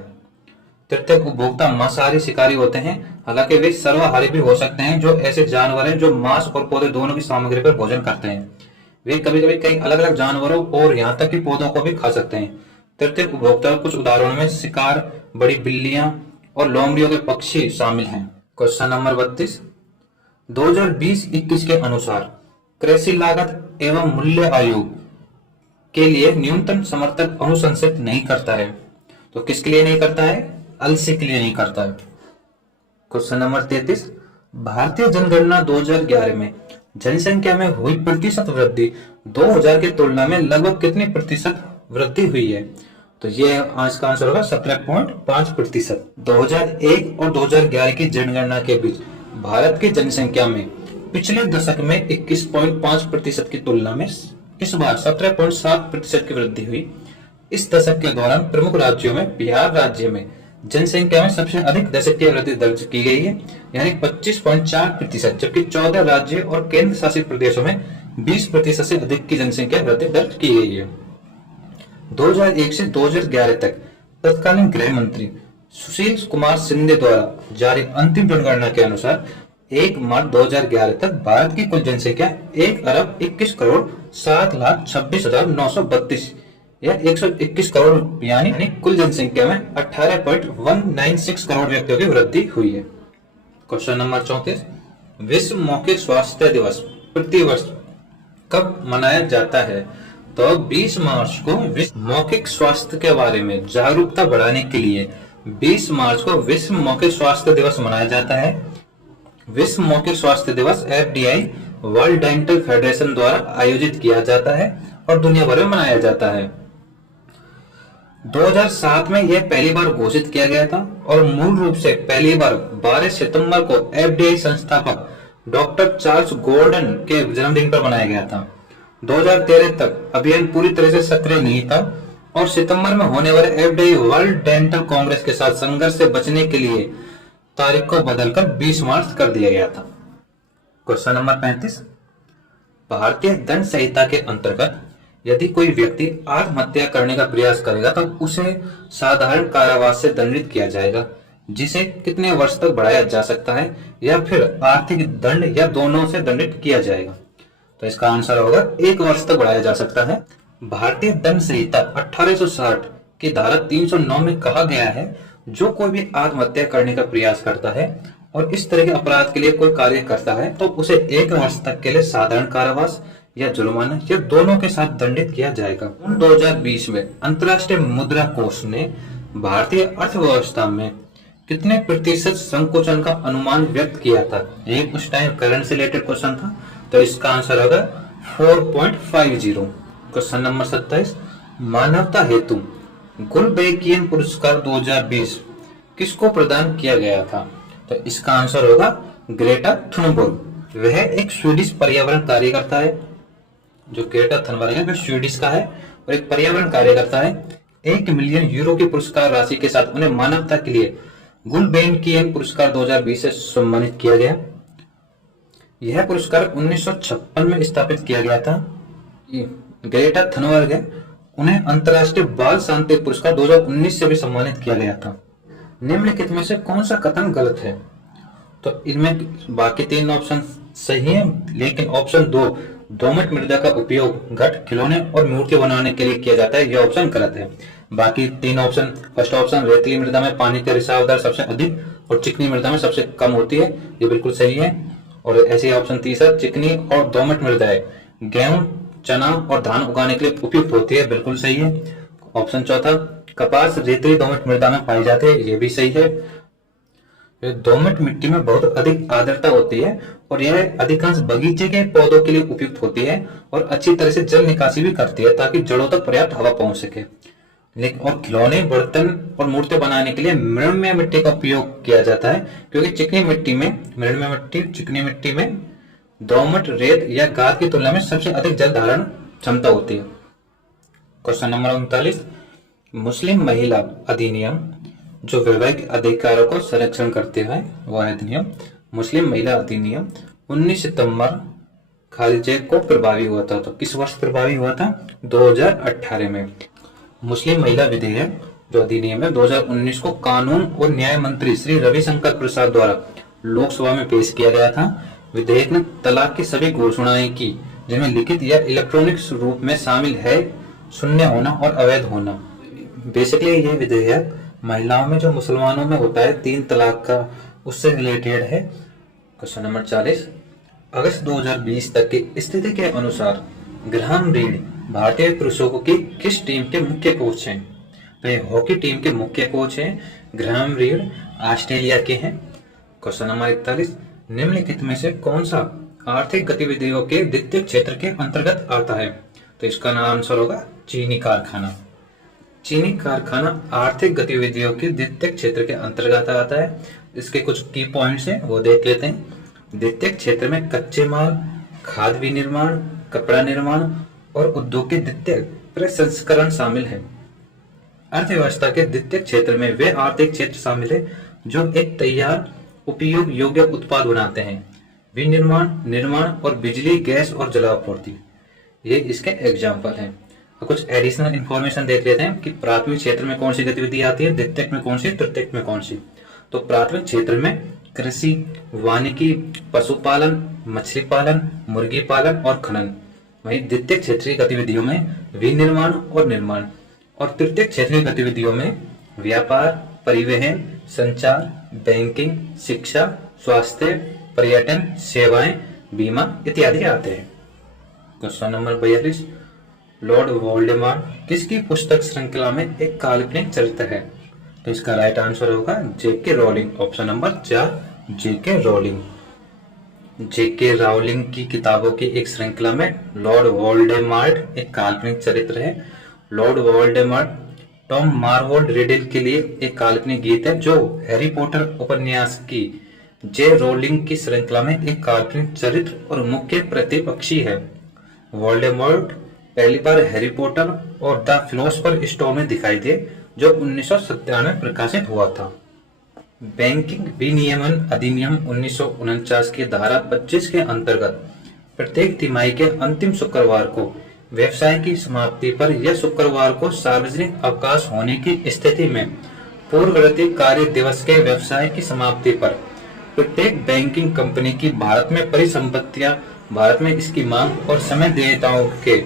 तृतीयक उपभोक्ता मांसाहारी शिकारी होते हैं, हालांकि वे सर्वाहारी भी हो सकते हैं, जो ऐसे जानवर हैं जो मांस और पौधे दोनों की सामग्री पर भोजन करते हैं। वे कभी कभी कई अलग अलग जानवरों और यहाँ तक कि पौधों को भी खा सकते हैं। तृतीयक उपभोक्ता कुछ उदाहरणों में शिकार, बड़ी बिल्लियां और लोमड़ियों के पक्षी शामिल हैं। क्वेश्चन नंबर 32, 2020-21 के अनुसार कृषि लागत एवं मूल्य आयोग के लिए न्यूनतम समर्थन अनुशंसित नहीं करता है। तो किसके लिए नहीं करता है? अलसी के लिए नहीं करता है। क्वेश्चन नंबर 33, भारतीय जनगणना 2011 में जनसंख्या में हुई प्रतिशत वृद्धि 2000 की तुलना में लगभग कितनी प्रतिशत वृद्धि हुई है? तो ये आज का आंसर होगा 17.5%। 2001 और 2011 की जनगणना के बीच भारत की जनसंख्या में पिछले दशक में 21.5% की तुलना में इस बार 17.7% की वृद्धि हुई। इस दशक के दौरान प्रमुख राज्यों में बिहार राज्य में जनसंख्या में सबसे अधिक दशकीय वृद्धि दर्ज की गई है, यानी 25.4%, जबकि 14 राज्य और केंद्र शासित प्रदेशों में 20% से अधिक की जनसंख्या वृद्धि दर्ज की गई है। 2001 से 2011 तक तत्कालीन गृह मंत्री सुशील कुमार शिंदे द्वारा जारी अंतिम जनगणना के अनुसार 1 मार्च 2011 तक भारत की कुल जनसंख्या 1,21,07,26,932 या 121 करोड़ यानी कुल जनसंख्या में 18.196 करोड़ व्यक्तियों की वृद्धि हुई है। क्वेश्चन नंबर 34, विश्व मौखिक स्वास्थ्य दिवस प्रतिवर्ष कब मनाया जाता है? तो 20 मार्च को विश्व मौखिक स्वास्थ्य के बारे में जागरूकता बढ़ाने के लिए 20 मार्च को विश्व मौखिक स्वास्थ्य दिवस मनाया जाता है। विश्व मौखिक स्वास्थ्य दिवस FDI वर्ल्ड डेंटल फेडरेशन द्वारा आयोजित किया जाता है और दुनिया भर में मनाया जाता है। 2007 में यह पहली बार घोषित किया गया था और मूल रूप से पहली बार 12 सितंबर को FDI संस्थापक डॉक्टर चार्ल्स गोल्डन के जन्मदिन पर मनाया गया था। 2013 तक अभियान पूरी तरह से सक्रिय नहीं था और सितंबर में होने वाले FDI वर्ल्ड डेंटल कांग्रेस के साथ संघर्ष से बचने के लिए तारीख को बदलकर 20 मार्च कर दिया गया था। क्वेश्चन नंबर 35, भारतीय दंड संहिता के अंतर्गत यदि कोई व्यक्ति आत्महत्या करने का प्रयास करेगा तो उसे साधारण कारावास से दंडित किया जाएगा, जिसे कितने वर्ष तक बढ़ाया जा सकता है या फिर आर्थिक दंड या दोनों से दंडित किया जाएगा? तो इसका आंसर होगा 1 वर्ष तक बढ़ाया जा सकता है। भारतीय दंड संहिता 1860 की धारा 309 में कहा गया है, जो कोई भी आत्महत्या करने का प्रयास करता है और इस तरह के अपराध के लिए कोई कार्य करता है तो उसे 1 वर्ष तक के लिए साधारण कारावास या जुर्माना या दोनों के साथ दंडित किया जाएगा। 2020 में अंतर्राष्ट्रीय मुद्रा कोष ने भारतीय अर्थव्यवस्था में कितने प्रतिशत संकुचन का अनुमान व्यक्त किया था? एक उस टाइम करंट से रिलेटेड क्वेश्चन था, तो इसका आंसर होगा 4.50। क्वेश्चन नंबर 27, मानवता हेतु गुलबैगियन पुरस्कार 2020 किसको प्रदान किया गया था? तो इसका आंसर होगा ग्रेटा थुनबर्ग। वह एक स्वीडिश पर्यावरण कार्यकर्ता है। जो ग्रेटा थनबर्ग है वह स्वीडिश का है और एक पर्यावरण कार्यकर्ता है। 1 मिलियन यूरो की पुरस्कार राशि के साथ उन्हें मानवता के लिए गुलबैगियन पुरस्कार 2020 से सम्मानित किया गया। यह पुरस्कार 1956 में स्थापित किया गया था। ग्रेटा थनबर्ग है, उन्हें अंतर्राष्ट्रीय बाल शांति पुरस्कार 2019 से भी सम्मानित किया गया था। निम्नलिखित में से कौन सा कथन गलत है? तो इनमें बाकी 3 ऑप्शन सही हैं, लेकिन ऑप्शन 2 दोमट मृदा का उपयोग घट, खिलौने और मूर्ति बनाने के लिए किया जाता है, यह ऑप्शन गलत है। बाकी 3 ऑप्शन, फर्स्ट ऑप्शन रेतीली मृदा में पानी का रिसाव दर सबसे अधिक और चिकनी मृदा में सबसे कम होती है, ये बिल्कुल सही है। और ऐसे ऑप्शन तीसरा, चिकनी और दोमट मृदाएं गेहूं, चना और धान उगाने के लिए उपयुक्त होती है, बिल्कुल सही है। ऑप्शन चौथा, कपास रेतीली दोमट मृदा में पाई जाती है, ये भी सही है। दोमट मिट्टी में बहुत अधिक आर्द्रता होती है और यह अधिकांश बगीचे के पौधों के लिए उपयुक्त होती है और अच्छी तरह से जल निकासी भी करती है ताकि जड़ों तक पर्याप्त हवा पहुंच सके। लेकिन और खिलौने, बर्तन और मूर्ति बनाने के लिए मृण्मय मिट्टी का उपयोग किया जाता है, क्योंकि चिकनी मिट्टी में मृण्मय मिट्टी, चिकनी मिट्टी में दोमट, रेत या गाद की तुलना में सबसे अधिक जल धारण क्षमता होती है। क्वेश्चन नंबर 39, मुस्लिम महिला अधिनियम जो वैवाहिक अधिकारों को संरक्षण करते हैं वह अधिनियम मुस्लिम महिला अधिनियम 19 सितंबर खारिज को प्रभावी हुआ था। तो किस वर्ष प्रभावी हुआ था? 2018 में। मुस्लिम महिला विधेयक जो अधिनियम है 2019 को कानून और न्याय मंत्री श्री रविशंकर प्रसाद द्वारा लोकसभा में पेश किया गया था। विधेयक ने तलाक की सभी घोषणाएं की जिनमें लिखित या इलेक्ट्रॉनिक रूप में शामिल है शून्य होना और अवैध होना। बेसिकली ये विधेयक महिलाओं में जो मुसलमानों में होता है 3 तलाक का, उससे रिलेटेड है। क्वेश्चन नंबर 40, अगस्त 2020 तक की स्थिति के अनुसार ग्राहम रीड भारतीय पुरुषों की किस टीम के मुख्य कोच हैं? तो ये हॉकी टीम के मुख्य कोच हैं। ग्राहम रीड ऑस्ट्रेलिया के हैं। क्वेश्चन नंबर 41, निम्नलिखित में से कौन सा आर्थिक गतिविधियों के द्वितीय क्षेत्र के अंतर्गत आता है? तो इसका आंसर होगा चीनी कारखाना। चीनी कारखाना आर्थिक गतिविधियों के द्वितीय क्षेत्र के अंतर्गत आता है। इसके कुछ की पॉइंट्स हैं, वो देख लेते हैं। द्वितीय क्षेत्र में कच्चे माल, खाद विनिर्माण, कपड़ा निर्माण और उद्योग के द्वितीय प्रसंस्करण शामिल है। अर्थव्यवस्था के द्वितीय क्षेत्र में वे आर्थिक क्षेत्र शामिल है जो एक तैयार उपयोग योग्य उत्पाद बनाते हैं। विनिर्माण, निर्माण और बिजली, गैस और जलापूर्ति, ये इसके एग्जाम्पल हैं। कुछ एडिशनल इंफॉर्मेशन देख लेते हैं कि प्राथमिक क्षेत्र में कौन सी गतिविधि आती है, द्वितीयक में कौन सी, तृतीयक में कौन सी। तो प्राथमिक क्षेत्र में कृषि, वानिकी, पशुपालन, मछली पालन, मुर्गी पालन और खनन। वहीं द्वितीय क्षेत्र की गतिविधियों में विनिर्माण और निर्माण, और तृतीय क्षेत्र की गतिविधियों में व्यापार, परिवहन, संचार, बैंकिंग, शिक्षा, स्वास्थ्य, पर्यटन, सेवाएं, बीमा इत्यादि आते हैं। क्वेश्चन नंबर 42, लॉर्ड वोल्डेमॉर्ट किसकी पुस्तक श्रृंखला में एक काल्पनिक चरित्र है? तो इसका राइट आंसर होगा जेके रोलिंग। ऑप्शन नंबर 4 जेके रोलिंग। जेके राउलिंग की किताबों की एक श्रृंखला में लॉर्ड वोल्डेमॉर्ट एक काल्पनिक चरित्र है। लॉर्ड वोल्डेमॉर्ट टॉम मार्वोल्ड रिडल के लिए एक काल्पनिक गीत है जो हैरी पॉटर उपन्यास की जे रोलिंग की श्रृंखला में एक काल्पनिक चरित्र और मुख्य प्रतिपक्षी है। वोल्डेमॉर्ट पहली बार हैरी पॉटर और द फिलोसोफर स्टोन में दिखाई दे जो 1997 में प्रकाशित हुआ था। बैंकिंग विनियमन अधिनियम 1949 की धारा 25 के अंतर्गत प्रत्येक तिमाही के अंतिम शुक्रवार को व्यवसाय की समाप्ति पर या शुक्रवार को सार्वजनिक अवकाश होने की स्थिति में पूर्ववर्ती कार्य दिवस के व्यवसाय की समाप्ति पर प्रत्येक बैंकिंग कंपनी की भारत में परिसंपत्तियां भारत में इसकी मांग और समय देयताओं के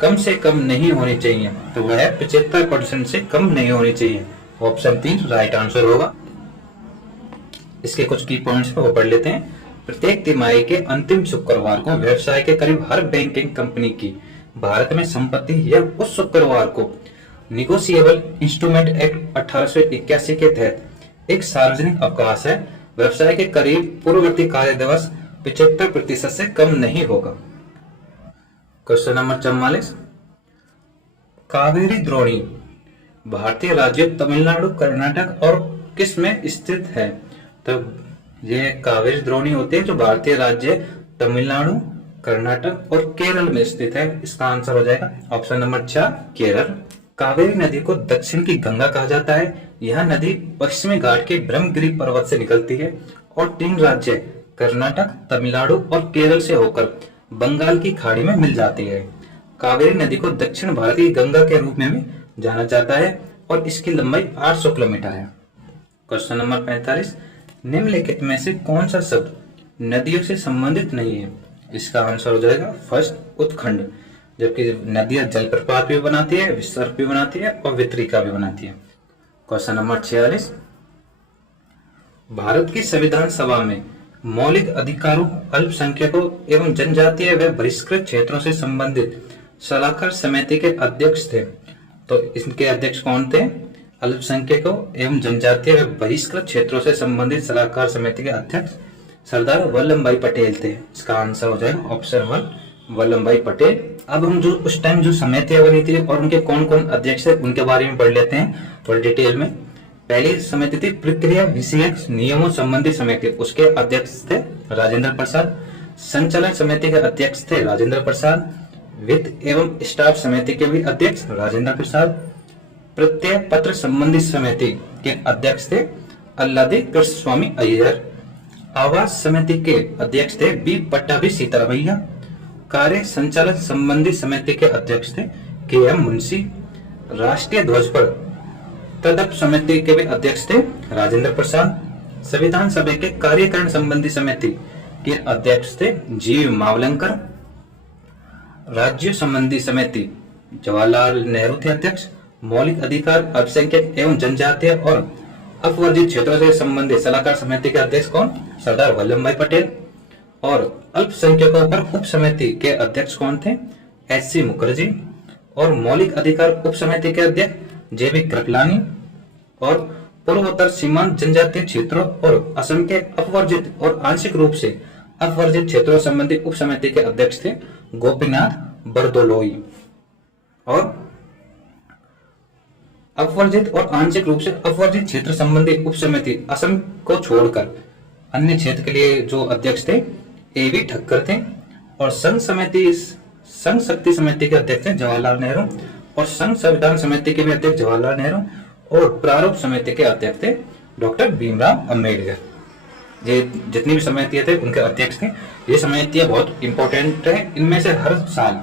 कम से कम नहीं होनी चाहिए। तो वह 75% से कम नहीं होनी चाहिए। ऑप्शन 3 राइट आंसर होगा। इसके कुछ की पॉइंट्स को पढ़ लेते हैं। प्रत्येक तिमाही के अंतिम शुक्रवार को व्यवसाय के करीब हर बैंकिंग कंपनी की भारत में संपत्ति या उस शुक्रवार को निगोशिएबल इंस्ट्रूमेंट एक्ट 1881 के तहत एक सार्वजनिक अवकाश है। व्यवसाय के करीब पूर्ववर्ती कार्य दिवस 75% से कम नहीं होगा। क्वेश्चन नंबर 44, कावेरी द्रोणी भारतीय राज्य तमिलनाडु, कर्नाटक और किस में स्थित है? तो ये कावेरी द्रोणी होती है जो भारतीय राज्य तमिलनाडु, कर्नाटक और केरल में स्थित है। इसका आंसर हो जाएगा ऑप्शन नंबर 4 केरल। कावेरी नदी को दक्षिण की गंगा कहा जाता है। यह नदी पश्चिमी घाट के ब्रह्मगिरी पर्वत से निकलती है और 3 राज्य कर्नाटक, तमिलनाडु और केरल से होकर बंगाल की खाड़ी में मिल जाती है। कावेरी नदी को दक्षिण भारत की गंगा के रूप में भी जाना जाता है और इसकी लंबाई 800 किलोमीटर है। क्वेश्चन नंबर 45, निम्नलिखित में से कौन सा शब्द नदियों से संबंधित नहीं है? इसका आंसर हो जाएगा फर्स्ट उत्खंड, जबकि नदियां जलप्रपात भी बनाती है, विसर्ग भी बनाती है और वितरिका भी बनाती है। क्वेश्चन नंबर 46, भारत की संविधान सभा में मौलिक अधिकारों, अल्पसंख्यकों एवं जनजातीय व बहिष्कृत क्षेत्रों से संबंधित सलाहकार समिति के अध्यक्ष थे। तो इसके अध्यक्ष कौन थे? अल्पसंख्यकों एवं जनजातीय व बहिष्कृत क्षेत्रों से संबंधित सलाहकार समिति के अध्यक्ष सरदार वल्लभ भाई पटेल थे। इसका आंसर हो जाएगा ऑप्शन 1 वल्लभ भाई पटेल। अब हम जो उस टाइम जो समितियां बनी थी और उनके कौन कौन अध्यक्ष थे उनके बारे में पढ़ लेते हैं थोड़ी डिटेल में। पहली समिति थी प्रक्रिया विषयक नियमों संबंधी समिति, उसके अध्यक्ष थे राजेंद्र प्रसाद। संचालन समिति के अध्यक्ष थे राजेंद्र प्रसाद। वित्त एवं स्टाफ समिति के भी अध्यक्ष राजेंद्र प्रसाद। प्रत्यय पत्र संबंधी समिति के अध्यक्ष थे अल्लादी कृष्ण स्वामी अय्यर। आवास समिति के अध्यक्ष थे बी पट्टाभी सीतारामैया। कार्य संचालन संबंधी समिति के अध्यक्ष थे के एम मुंशी। राष्ट्रीय ध्वज पर तदप समिति के भी अध्यक्ष थे राजेंद्र प्रसाद। संविधान सभा के कार्यकारण संबंधी समिति के अध्यक्ष थे जी मावलंकर। राज्य संबंधी समिति जवाहरलाल नेहरू थे अध्यक्ष। मौलिक अधिकार, अल्पसंख्यक एवं जनजातीय और अपवर्जित क्षेत्रों से संबंधित सलाहकार समिति के अध्यक्ष कौन? सरदार वल्लभ भाई पटेल। और अल्पसंख्यकों पर उप समिति के अध्यक्ष कौन थे? एच.सी. मुखर्जी। और मौलिक अधिकार उप समिति के अध्यक्ष जे.बी. कृपलानी। और पूर्वोत्तर सीमांत जनजातीय क्षेत्रों और असम के अपवर्जित और आंशिक रूप से अपवर्जित क्षेत्रों संबंधी उप समिति के अध्यक्ष थे गोपीनाथ बरदोलोई। और अपवर्जित और आंशिक रूप से अपवर्जित क्षेत्र संबंधी उप समिति असम को छोड़कर अन्य क्षेत्र के लिए जो अध्यक्ष थे ए.वी. ठक्कर थे। और संघ शक्ति समिति के अध्यक्ष थे जवाहरलाल नेहरू। और संघ संविधान समिति के भी अध्यक्ष जवाहरलाल नेहरू। और प्रारूप समिति के अध्यक्ष थे डॉक्टर भीमराव अंबेडकर। ये जितनी भी समितियां थे उनके अध्यक्ष थे। ये समितियां बहुत इंपॉर्टेंट है, इनमें से हर साल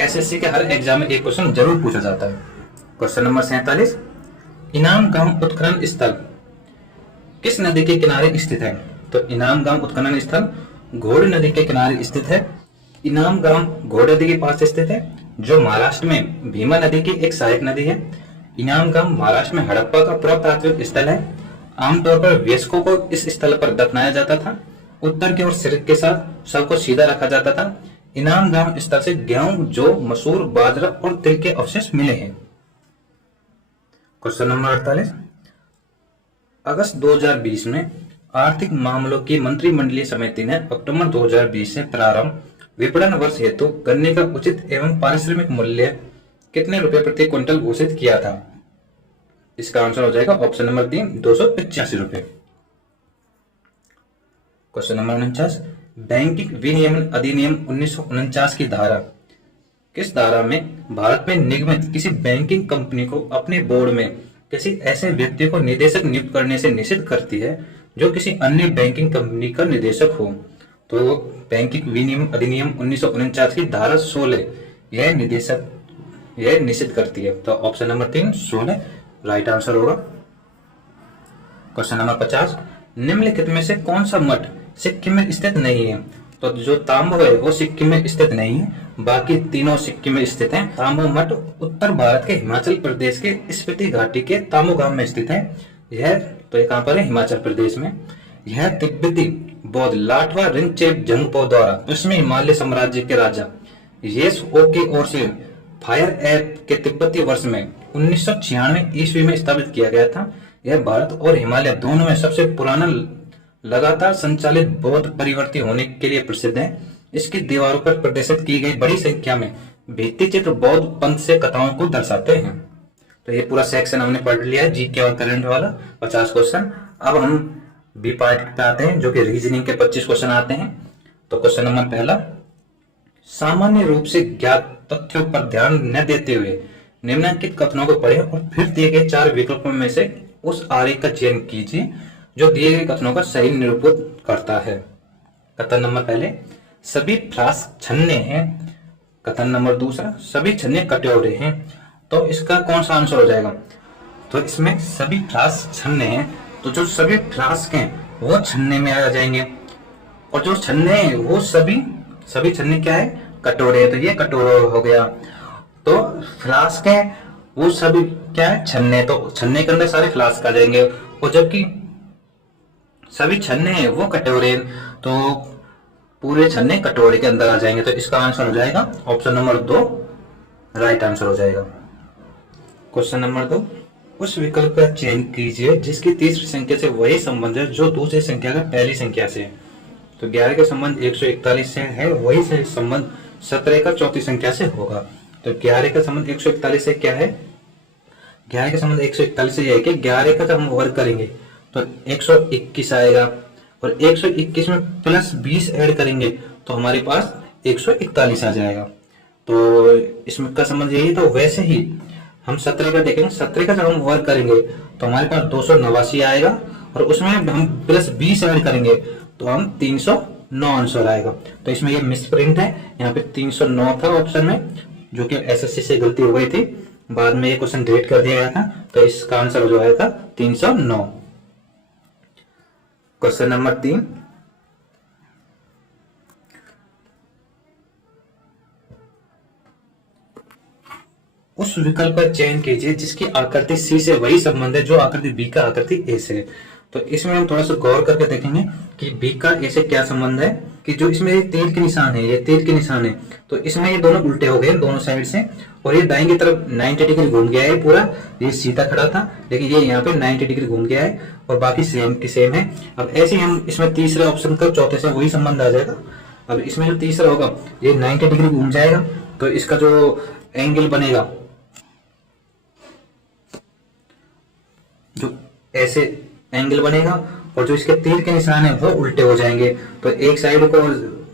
एसएससी के हर एग्जाम में एक क्वेश्चन जरूर पूछा जाता है। क्वेश्चन नंबर 47, इनाम गांव उत्खनन स्थल किस नदी के किनारे स्थित है? तो इनाम गांव उत्खनन स्थल घोड़ नदी के किनारे स्थित है। इनाम गांव घोड़ नदी के पास स्थित है, जो महाराष्ट्र में भीमा नदी की एक सहायक नदी है। इनाम गांव महाराष्ट्र में हड़प्पा का पुरातात्विक स्थल है। आमतौर पर वयस्कों को इस स्थल पर दफनाया जाता था। उत्तर की ओर सिर के साथ शव को सीधा रखा जाता था। इनाम गांव स्थल से गेहूं, जौ, मसूर, बाजरा और तिल के अवशेष मिले हैं। क्वेश्चन नंबर 48, अगस्त 2020 में आर्थिक मामलों की मंत्रिमंडलीय समिति ने अक्टूबर 2020 से प्रारंभ विपणन वर्ष हेतु गन्ने का उचित एवं पारिश्रमिक मूल्य कितने रुपए प्रति क्विंटल घोषित किया था? इसका आंसर हो जाएगा ऑप्शन नंबर 3 285 रुपए। क्वेश्चन नंबर 49, बैंकिंग विनियमन अधिनियम 1949 की धारा किस धारा में भारत में निगमित किसी बैंकिंग कंपनी को अपने बोर्ड में किसी ऐसे व्यक्ति को निदेशक नियुक्त करने से निषिद्ध करती है जो किसी अन्य बैंकिंग कंपनी का निदेशक हो? तो बैंकिंग विनियमन अधिनियम 1949 की धारा 16 यह निषिद्ध करती है। तो ऑप्शन नंबर 3 16 राइट आंसर होगा। क्वेश्चन नंबर 50, निम्नलिखित में से कौन सा मठ सिक्किम में स्थित नहीं है? तो जो तांबो है वो सिक्किम में स्थित नहीं है, बाकी तीनों सिक्किम में स्थित हैं। तांबो मठ उत्तर भारत के हिमाचल प्रदेश के स्पीति घाटी के तांबो गांव में स्थित है। यह तो ये कहां पर है? हिमाचल प्रदेश में। यह तिब्बती बौद्ध लाटवा रिंगचेप जंगपो द्वारा पश्चिमी हिमालय साम्राज्य के राजा येसो की ओर से फायर ऐप के तिब्बती वर्ष में 1996 ईस्वी में स्थापित किया गया था। यह भारत और हिमालय दोनों में सबसे पुराना लगातार संचालित बौद्ध परिवर्ती होने के लिए प्रसिद्ध है। इसकी दीवारों पर प्रदर्शित की गई बड़ी संख्या में भित्ति चित्र बौद्ध पंथ से कथाओं को दर्शाते हैं। तो ये पूरा सेक्शन हमने पढ़ लिया है जीके और करंट वाला 50 क्वेश्चन। अब हम बी पार्ट पे आते हैं जो कि रीजनिंग के 25 क्वेश्चन आते हैं। तो क्वेश्चन नंबर पहला, सामान्य रूप से ज्ञात तथ्यों पर ध्यान न देते हुए निम्नलिखित कथनों को पढ़ें और फिर दिए गए 4 विकल्पों में से उस आरेख का चयन कीजिए जो दिए गए कथनों का सही निरूपित करता है। कथन नंबर पहले, सभी फ्लास्क छन्ने हैं। कथन नंबर दूसरा, सभी छन्ने कटोरे हैं। तो इसका कौन सा आंसर हो जाएगा? तो इसमें सभी फ्लास्क छन्ने हैं, तो जो सभी फ्लास्क हैं वो छन्ने में आ जाएंगे, और जो छन्ने हैं वो सभी सभी छन्ने क्या है, कटोरे है, तो ये कटोरा हो गया। तो फ्लास्क है वो सभी क्या है, छन्ने, तो छन्ने के अंदर सारे फ्लास्क आ जाएंगे, और जबकि सभी छन्ने हैं वो कटोरे, तो पूरे छन्ने कटोरे के अंदर आ जाएंगे। तो इसका आंसर हो जाएगा ऑप्शन नंबर 2 राइट आंसर हो जाएगा। क्वेश्चन नंबर 2, उस विकल्प का चयन कीजिए जिसकी तीसरी संख्या से वही संबंध है जो दूसरी संख्या का पहली संख्या से है। तो 11 का संबंध 141 से है, वही से संबंध 17 का चौथी संख्या से होगा। तो 11 का संबंध 141 से क्या है, 11 का संबंध 141 से है कि 11 का जब हम वर्ग करेंगे तो 121 आएगा, और 121 में प्लस 20 ऐड करेंगे तो हमारे पास 141 आ जाएगा। तो इसमें का संबंध यही, तो वैसे ही हम 17 का देखेंगे, 17 का जब हम वर्ग करेंगे तो हमारे पास 289 आएगा, और उसमें हम प्लस 20 ऐड करेंगे तो हम 309 आंसर आएगा। तो इसमें ये मिस प्रिंट है, यहाँ पे 309 था ऑप्शन में, जो कि एसएससी से गलती हो गई थी, बाद में ये क्वेश्चन डिलीट कर दिया गया था। तो इसका आंसर जो आएगा 309। क्वेश्चन नंबर 3, उस विकल्प का चयन कीजिए जिसकी आकृति सी से वही संबंध है जो आकृति बी का आकृति ए से है। तो इसमें हम थोड़ा सा गौर करके देखेंगे कि बी का ए से क्या संबंध है, कि जो इसमें ये तीर के निशान है, ये तीर के निशान है, तो इसमें ये दोनों उल्टे हो गए दोनों साइड से, और ये दाएं की तरफ 90 डिग्री घूम गया है पूरा, ये सीधा खड़ा था लेकिन ये यहाँ पे 90 डिग्री घूम गया है, और बाकी सेम की सेम है। अब ऐसे ही हम इसमें तीसरे ऑप्शन का चौथे से वही संबंध आ जाएगा। अब इसमें जो तीसरा होगा ये 90 डिग्री घूम जाएगा, तो इसका जो एंगल बनेगा, जो ऐसे एंगल बनेगा, और जो इसके तीर के निशान है वो उल्टे हो जाएंगे। तो एक साइड को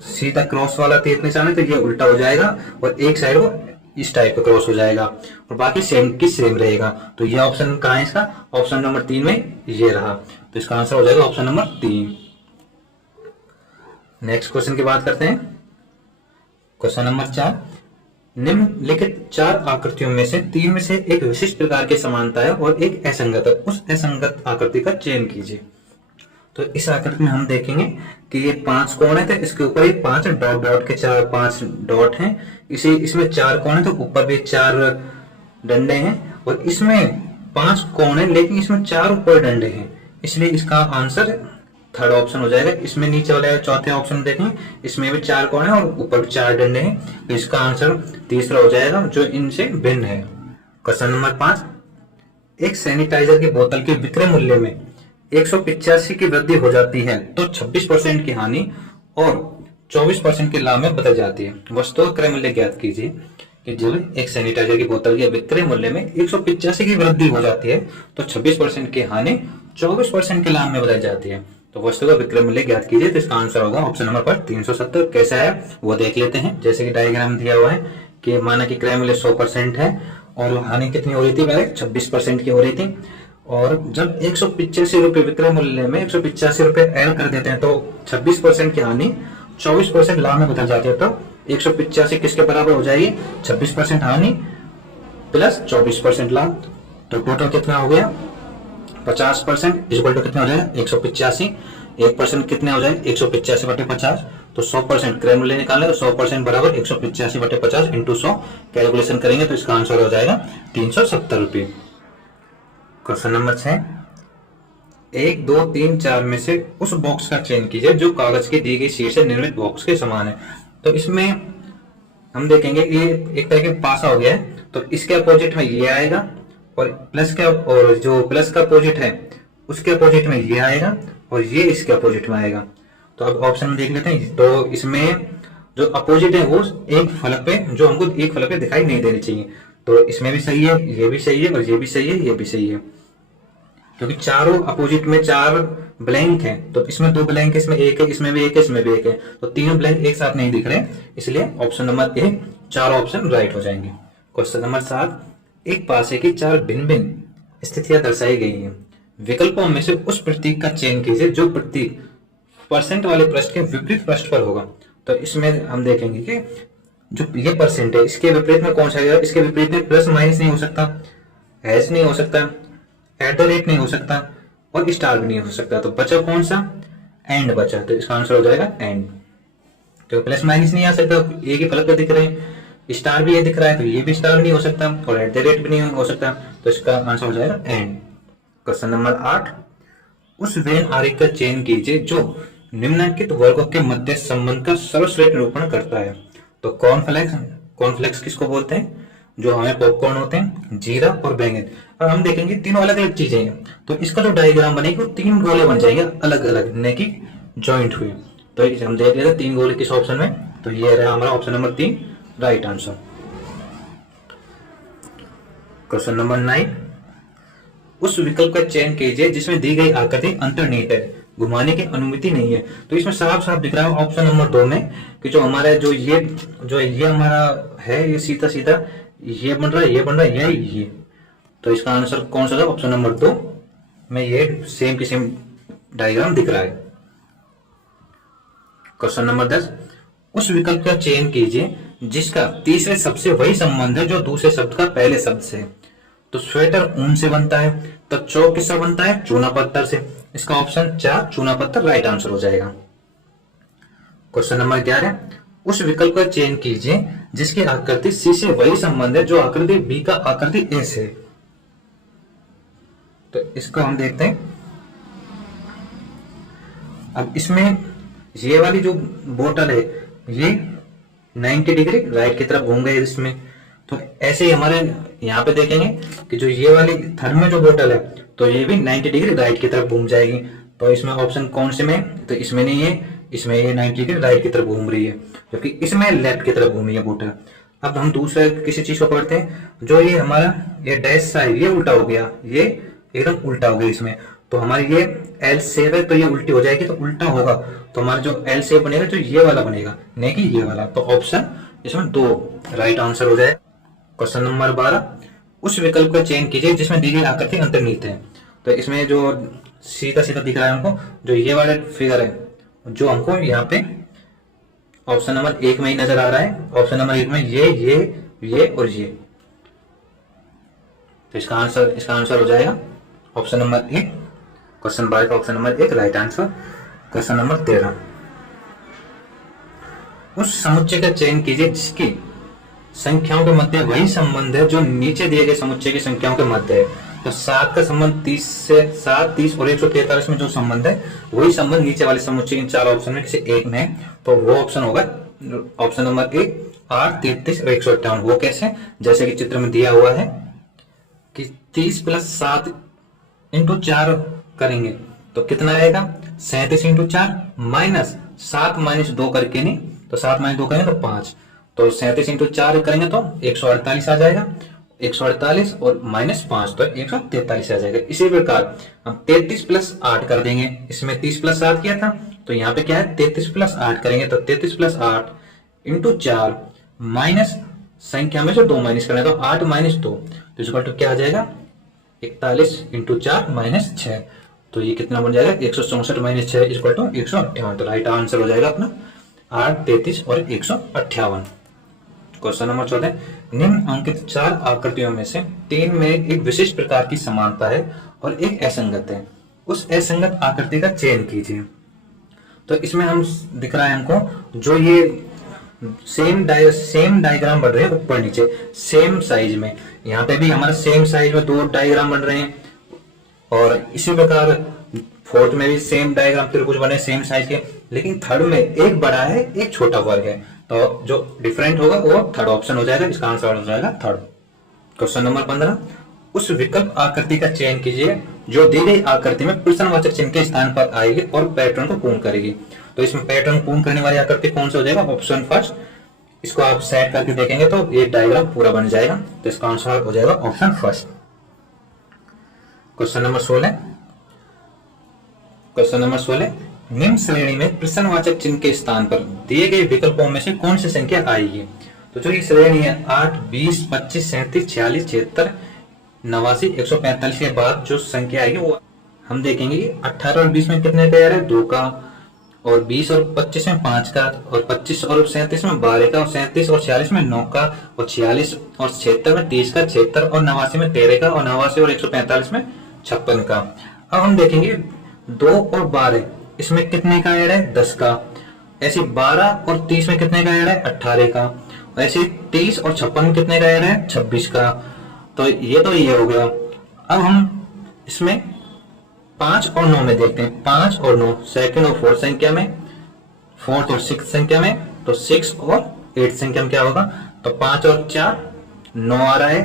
सीधा क्रॉस वाला तीर निशान है तो ये उल्टा हो जाएगा, और एक साइड को इस टाइप का क्रॉस हो जाएगा, और बाकी सेम की सेम रहेगा। तो ये ऑप्शन कहाँ है इसका, ऑप्शन नंबर 3 में ये रहा। तो इसका आंसर हो जाएगा ऑप्शन नंबर 3। नेक्स्ट क्वेश्चन की बात करते हैं। क्वेश्चन नंबर 4, निम्नलिखित 4 आकृतियों में से 3 में से एक विशिष्ट प्रकार की समानता है और एक असंगत है, उस असंगत आकृति का चयन कीजिए। तो इस आकृति में हम देखेंगे कि ये 5 कोण है, तो इसके ऊपर ये 5 डॉट डॉट के 5 डॉट हैं, इसे इसमें 4 कोण है तो ऊपर भी 4 डंडे हैं, और इसमें 5 कोण है लेकिन इसमें 4 ऊपर डंडे हैं, इसलिए इसका आंसर थर्ड ऑप्शन हो जाएगा। इसमें नीचे वाले चौथे ऑप्शन देखें, इसमें भी 4 कोण है और ऊपर 4 डंडे हैं, तो इसका आंसर तीसरा हो जाएगा जो इनसे भिन्न है। क्वेश्चन नंबर 5, एक सैनिटाइजर की बोतल के विक्रय मूल्य में 185 की वृद्धि हो जाती है तो 26% की हानि और 24% के लाभ में बदल जाती है। वस्तु का क्रय मूल्य ज्ञात कीजिए। कि जब एक सैनिटाइजर की बोतल के विक्रय मूल्य में 185 की वृद्धि हो जाती है तो 26% की हानि 24% के लाभ में बदल जाती है। तो वस्तु का विक्रय मूल्य ज्ञात कीजिए। तो इसका आंसर होगा ऑप्शन नंबर पर 370। कैसा है वो देख लेते हैं। जैसे कि डायग्राम दिया हुआ है कि माना कि क्रय मूल्य 100% है और हानि कितनी हो रही थी, पहले 26% की हो रही थी, और जब 185 रुपए विक्रय मूल्य में 185 रुपए ऐड कर देते हैं तो 26% की हानि 24% लाभ में बदल जाती है। तो 185 किसके बराबर हो जाएगी, 26% हानि प्लस 24% लाभ, तो टोटल कितना हो गया 50% इक्वल टू कितना हो जाएगा 185। 1% कितने हो जाएगा 185 बटे 50, तो 100% क्रय मूल्य निकालना है तो 100% बराबर 185 बटे 50 इंटू 100 कैलकुलेशन करेंगे तो इसका आंसर हो जाएगा 370 रुपये। क्वेश्चन नंबर 6, 1 2 3 4 में से उस बॉक्स का चयन कीजिए जो कागज की दी गई शीट से निर्मित बॉक्स के समान है। तो इसमें हम देखेंगे ये एक तरह के पासा हो गया है, तो इसके अपोजिट में ये आएगा और प्लस का, और जो प्लस का अपोजिट है उसके अपोजिट में ये आएगा और ये इसके अपोजिट में आएगा। तो अब ऑप्शन में देख लेते हैं। तो इसमें जो अपोजिट है वो एक फलक पे, जो हमको एक फलक पे दिखाई नहीं देनी चाहिए, तो इसमें भी सही है, ये भी सही है और ये भी सही है, ये भी सही है, क्योंकि चारों अपोजिट में 4 ब्लैंक हैं। तो इसमें 2 ब्लैंक, इसमें 1 है, इसमें भी 1 है, इसमें भी 1 है, तो तीनों ब्लैंक एक साथ नहीं दिख रहे, इसलिए option number A 4 option right हो जाएंगे। क्वेश्चन नंबर 7, एक पासे की 4 भिन्न भिन्न स्थितियां दर्शाई गई हैं। विकल्पों में से उस प्रतीक का चयन कीजिए जो प्रतीक परसेंट वाले पृष्ठ के विपरीत पृष्ठ पर होगा। तो इसमें हम देखेंगे कि जो ये परसेंट है इसके विपरीत में कौन सा आएगा, इसके विपरीत में प्लस माइनस नहीं हो सकता, हैश नहीं हो सकता, एट द रेट नहीं हो सकता और स्टार भी नहीं हो सकता, तो बचा कौन सा, एंड बचा, तो इसका आंसर हो जाएगा एंड। तो प्लस माइनस नहीं आ सकता, एक ही फलक पे दिख रहे हैं, स्टार भी ये दिख रहा है तो ये भी स्टार नहीं हो सकता और एट द रेट भी नहीं हो सकता, तो इसका आंसर हो जाएगा एंड। क्वेश्चन नंबर 8, उस वेन आरेख का चयन कीजिए जो निम्नलिखित वर्गों के मध्य संबंध का सर्वश्रेष्ठ निरूपण करता है। तो कॉर्नफ्लेक्स किसको बोलते हैं, जो हमें पॉपकॉर्न होते हैं, जीरा और बैंगन। अब हम देखेंगे तीनों अलग अलग चीजें हैं, तो इसका जो डायग्राम बनेगा वो 3 गोले बन जाएंगे अलग अलग, न कि ज्वाइंट हुए। तो हम देख लेते हैं 3 गोले किस ऑप्शन में, तो ये रहा हमारा option number 3 right answer. Question number 9, उस विकल्प का चयन कीजिए जिसमें दी गई आकृति अंतर्निहित है, घुमाने की अनुमति नहीं है। तो इसमें साफ साफ दिख रहा है ऑप्शन नंबर 2 में कि जो हमारा जो ये हमारा है, ये सीधा सीधा ये बन रहा है, ये बन रहा है, ये। तो इसका आंसर कौन सा था, ऑप्शन नंबर 2 में ये सेम की सेम डायग्राम दिख रहा है। क्वेश्चन नंबर 10, उस विकल्प का चयन कीजिए जिसका तीसरे शब्द से वही संबंध है जो दूसरे शब्द का पहले शब्द से। तो स्वेटर ऊन से बनता है, तो चौक किससे बनता है, चूना पत्थर से। इसका ऑप्शन 4 चूना पत्थर राइट आंसर हो जाएगा। क्वेश्चन नंबर 11, उस विकल्प का चयन कीजिए जिसकी आकृति सी से वही संबंध है जो आकृति बी का आकृति ए से। तो इसको हम देखते हैं। अब इसमें ये वाली जो बोतल है ये 90 डिग्री राइट की तरफ घूम गई इसमें, तो ऐसे ही हमारे यहाँ पे देखेंगे कि जो ये वाली थर्ड में जो बोतल है तो ये भी 90 डिग्री राइट की तरफ घूम जाएगी। तो इसमें ऑप्शन कौन से में, तो इसमें नहीं है, इसमें ये 90 डिग्री राइट की तरफ घूम रही है, क्योंकि इसमें लेफ्ट की तरफ घूमी है बोतल। अब हम दूसरा किसी चीज को पढ़ते हैं, जो ये हमारा ये डैश साइड ये उल्टा हो गया, ये एकदम उल्टा हो गया इसमें, तो हमारी ये एल शेप है तो ये उल्टी हो जाएगी, तो उल्टा होगा तो हमारा जो एल शेप बनेगा तो ये वाला बनेगा, नहीं कि ये वाला। तो ऑप्शन इसमें 2 राइट आंसर हो जाए। क्वेश्चन नंबर 12, उस विकल्प का चयन कीजिए जिसमें दी गई आकृति अंतर्निहित है। तो इसमें जो सीधा सीधा दिख रहा है हमको, जो ये वाला फिगर है जो हमको यहाँ पे ऑप्शन नंबर 1 में ही नजर आ रहा है, ऑप्शन नंबर 1 में ये और ये, तो इसका आंसर हो जाएगा ऑप्शन नंबर 1। क्वेश्चन 12 का option number 1 right answer. Question number 13, उस समुच्चय का चयन कीजिए जिसकी संख्याओं के मध्य वही संबंध है जो नीचे दिए गए समुच्चय की संख्याओं के मध्य है। तो 7 का संबंध 30 से 7, 30 और 143 में जो संबंध है वही संबंध नीचे वाले समुच्चय इन 4 ऑप्शन में किसी एक में है, तो वो ऑप्शन होगा ऑप्शन नंबर 1 8, 33 और 158। वो कैसे, जैसे कि चित्र में दिया हुआ है कि 30 प्लस 7 इंटू 4 करेंगे तो कितना आएगा, 37 इंटू 4 माइनस 7 माइनस 2 करके नहीं, तो 7 माइनस 2 करेंगे तो 5, तो 37 इंटू 4 करेंगे तो 148 आ जाएगा, 148 और माइनस 5 तो 143 आ जाएगा। इसी प्रकार हम 33 प्लस 8 कर देंगे, इसमें 30 प्लस 7 किया था तो यहाँ पे क्या है 33 प्लस 8 करेंगे, तो 33 प्लस 8 इंटू 4 माइनस संख्या में से 2 माइनस करें तो 8 माइनस 2, तो इसका क्या आ जाएगा 41 इंटू 4 माइनस 6, तो ये कितना बन जाएगा 164 माइनस 6 इक्वल टू 158। तो राइट आंसर हो जाएगा अपना 8, 33 और 158। क्वेश्चन नंबर 14, निम्न अंकित 4 आकृतियों में से 3 में एक विशिष्ट प्रकार की समानता है और एक असंगत है, उस असंगत आकृति का चयन कीजिए। तो इसमें हम दिख रहा है हमको जो ये सेम डायग्राम बन रहे हैं ऊपर नीचे सेम साइज में, यहाँ पे भी हमारा सेम साइज में 2 डायग्राम बन रहे हैं, और इसी प्रकार फोर्थ में भी सेम डायग्राम त्रिभुज बने सेम साइज के, लेकिन थर्ड में एक बड़ा है एक छोटा वर्ग है, तो जो डिफरेंट होगा वो थर्ड ऑप्शन हो जाएगा, इसका आंसर हो जाएगा थर्ड। क्वेश्चन नंबर 15, उस विकल्प आकृति का चयन कीजिए जो दी गई आकृति में प्रश्नवाचक चिन्ह के स्थान पर आएगी और पैटर्न को पूर्ण करेगी। तो इसमें पैटर्न पूर्ण करने वाली आकृति कौन सा हो जाएगा, ऑप्शन फर्स्ट। इसको आप सेट करके देखेंगे तो ये डायग्राम पूरा बन जाएगा, तो इसका आंसर हो जाएगा ऑप्शन फर्स्ट। क्वेश्चन नंबर 16, निम्न श्रेणी में प्रश्नवाचक चिन्ह के स्थान पर दिए गए विकल्पों में से कौन सी संख्या आएगी। तो जो ये श्रेणी है 8, 20, 25, 37, 46, 76, 89, 145 के बाद जो संख्या आएगी वो हम देखेंगे 18 और 20 में कितने का यार है 2 का, और 20 और 25 में 5 का, और 25 और 37 में 12 का, और 37 और 46 में 9 का, और 46 और 76 में 30 का, 76 और 89 में 13 का, और 89 और 145 में 56 का। अब हम देखेंगे 2 और 12 इसमें कितने का ऐड है, 10 का। ऐसे 12 और 30 में कितने का ऐड है, 18 का। ऐसे 30 और 56 में कितने का ऐड है, 26 का। तो ये हो गया। अब हम इसमें 5 और 9 में देखते हैं। 5 और 9 सेकंड और फोर्थ संख्या में, फोर्थ और सिक्स संख्या में, तो 6 और 8 संख्या में क्या होगा, तो 5 और 4 9 आ रहा है,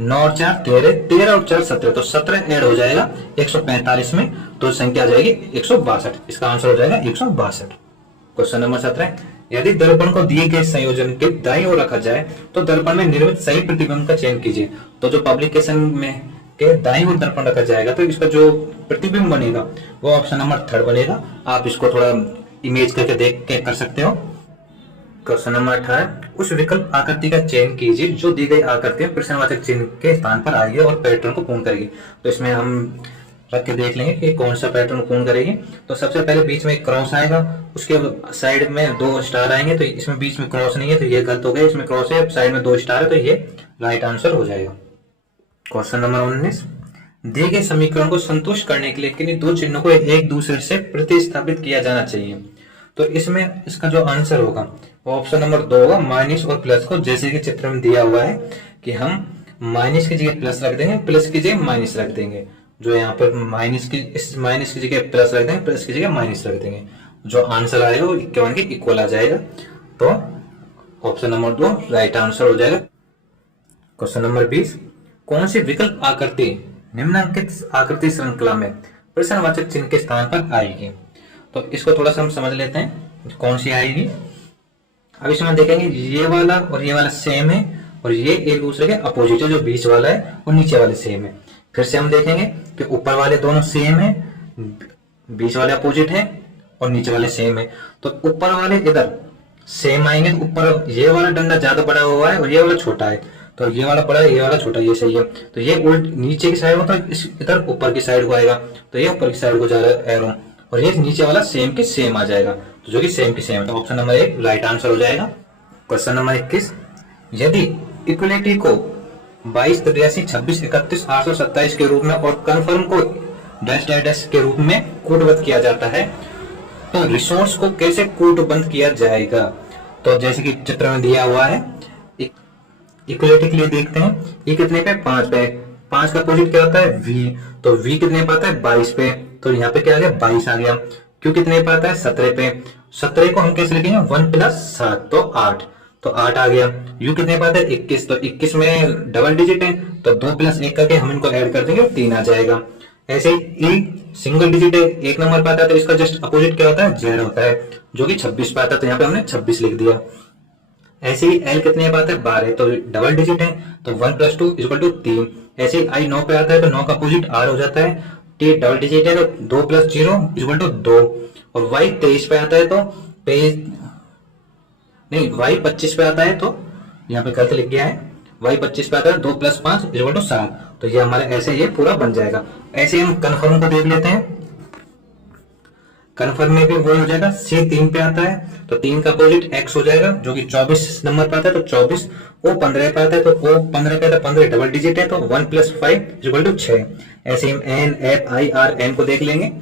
9 और 4 13, 13 और 4 17, तो 17 ऐड हो जाएगा 145 में, तो संख्या आ जाएगी 162। इसका आंसर हो जाएगा 162। क्वेश्चन नंबर 17, यदि दर्पण को दिए गए संयोजन के दाईं ओर रखा जाए तो दर्पण में निर्मित सही प्रतिबिंब का चयन कीजिए। तो जो पब्लिकेशन में के दाईं ओर दर्पण रखा जाएगा तो इसका जो प्रतिबिंब बनेगा वो ऑप्शन नंबर 3 बनेगा। आप इसको थोड़ा इमेज करके देख के कर सकते हो। क्वेश्चन नंबर 18, उस विकल्प आकृति का चयन कीजिए जो दी गई आकृति में प्रश्नवाचक चिन्ह के स्थान पर आएगी और पैटर्न को पूर्ण करेगी। तो इसमें हम रख के देख लेंगे कि कौन सा पैटर्न पूर्ण करेगी। तो सबसे पहले बीच में एक क्रॉस आएगा, उसके साइड में 2 स्टार आएंगे, तो इसमें बीच में क्रॉस नहीं है तो ये गलत हो गया। इसमें क्रॉस है, साइड में 2 स्टार है, तो ये राइट आंसर हो जाएगा। क्वेश्चन नंबर 19, दिए गए समीकरण को संतुष्ट करने के लिए किन्हीं 2 चिन्हों को एक दूसरे से प्रतिस्थापित किया जाना चाहिए। तो इसमें इसका जो आंसर होगा वो ऑप्शन नंबर 2 होगा, माइनस और प्लस को, जैसे कि चित्र में दिया हुआ है कि हम माइनस की जगह प्लस रख देंगे, प्लस की जगह माइनस रख देंगे। जो यहाँ पर माइनस की जगह प्लस रख देंगे, प्लस की जगह माइनस रख देंगे। जो आंसर आएगा वो 51 के इक्वल आ जाएगा। तो ऑप्शन नंबर 2 राइट आंसर हो जाएगा। क्वेश्चन नंबर 20, कौन सी विकल्प आकृति निम्नलिखित आकृति श्रृंखला में प्रश्नवाचक चिन्ह के स्थान पर आएगी। तो इसको थोड़ा सा हम समझ लेते हैं कौन सी आएगी। अब इसमें देखेंगे ये वाला और ये वाला सेम है और ये एक दूसरे के अपोजिट है। जो बीच वाला है और नीचे वाले सेम है। फिर से हम देखेंगे कि ऊपर वाले दोनों सेम है, बीच वाले अपोजिट है और नीचे वाले सेम है। तो ऊपर वाले इधर सेम आएंगे, तो ऊपर ये वाला डंडा ज्यादा बड़ा हुआ है और ये वाला छोटा है, तो ये वाला बड़ा है, ये वाला छोटा, ये सही है। तो ये उल्ट नीचे की साइड होता है, इधर ऊपर की साइड को आएगा, तो ये ऊपर की साइड को जा रहा है एरो, और ये नीचे वाला सेम के सेम आ जाएगा, तो जो कि सेम की सेम है। तो ऑप्शन नंबर 1 राइट आंसर हो जाएगा। क्वेश्चन नंबर 21, यदि इक्वलिटी को 22 83 26 31 827 के रूप में और कन्फर्म को डैश डैश डैश के रूप में कूटबद्ध किया जाता है तो रिसोर्स को कैसे कूटबद्ध किया जाएगा। तो जैसे कि चित्र में दिया हुआ है, इक्वलिटी के लिए देखते हैं, ये कितने पे 5 पे, 5 का अपोजिट क्या होता है v, तो v कितने पे आता है 22 पे, तो यहाँ पे क्या आ गया 22 आ गया। q कितने पे आता है 17 पे, 17 को हम कैसे लिखेंगे 1 + 7 तो 8, तो 8 आ गया। u कितने पे आता है 21, तो 21 में डबल डिजिट है, तो 2 + 1 करके हम इनको ऐड कर देंगे 3 आ जाएगा। ऐसे ही e सिंगल डिजिट है, 1 नंबर पे आता है, तो इसका जस्ट अपोजिट क्या होता है z होता है, जो कि 26 पे आता है, तो यहाँ पे हमने 26 लिख दिया। ऐसे ही l कितने पे आता है 12, तो डबल डिजिट है, तो 1 + 2 = 3। ऐसे ही i 9 पे आता है, तो 9 का अपोजिट r हो जाता है, t डबल डिजिट है, तो 2 + 0 = 2। और y 23 पे आता है, तो नहीं y 25 पे आता है, तो यहाँ पे गलत लिख गया है, y 25 पे आता है, 2 + 5 = 7, तो ये हमारे ऐसे ये पूरा बन जाएगा। ऐसे हम कन्फर्म को देख लेते हैं, कन्फर्म में भी वो हो जाएगा, c 3 पे आता है, तो 3 का अपोजिट x हो जाएगा, जो कि 24 नंबर पे आता है, तो 24। o 15 पे आता है, तो o 15 पे आता है, 15 डबल डिजिट है, तो 1 + 5 = 6। ऐसे हम n f i r n को देख लेंगे,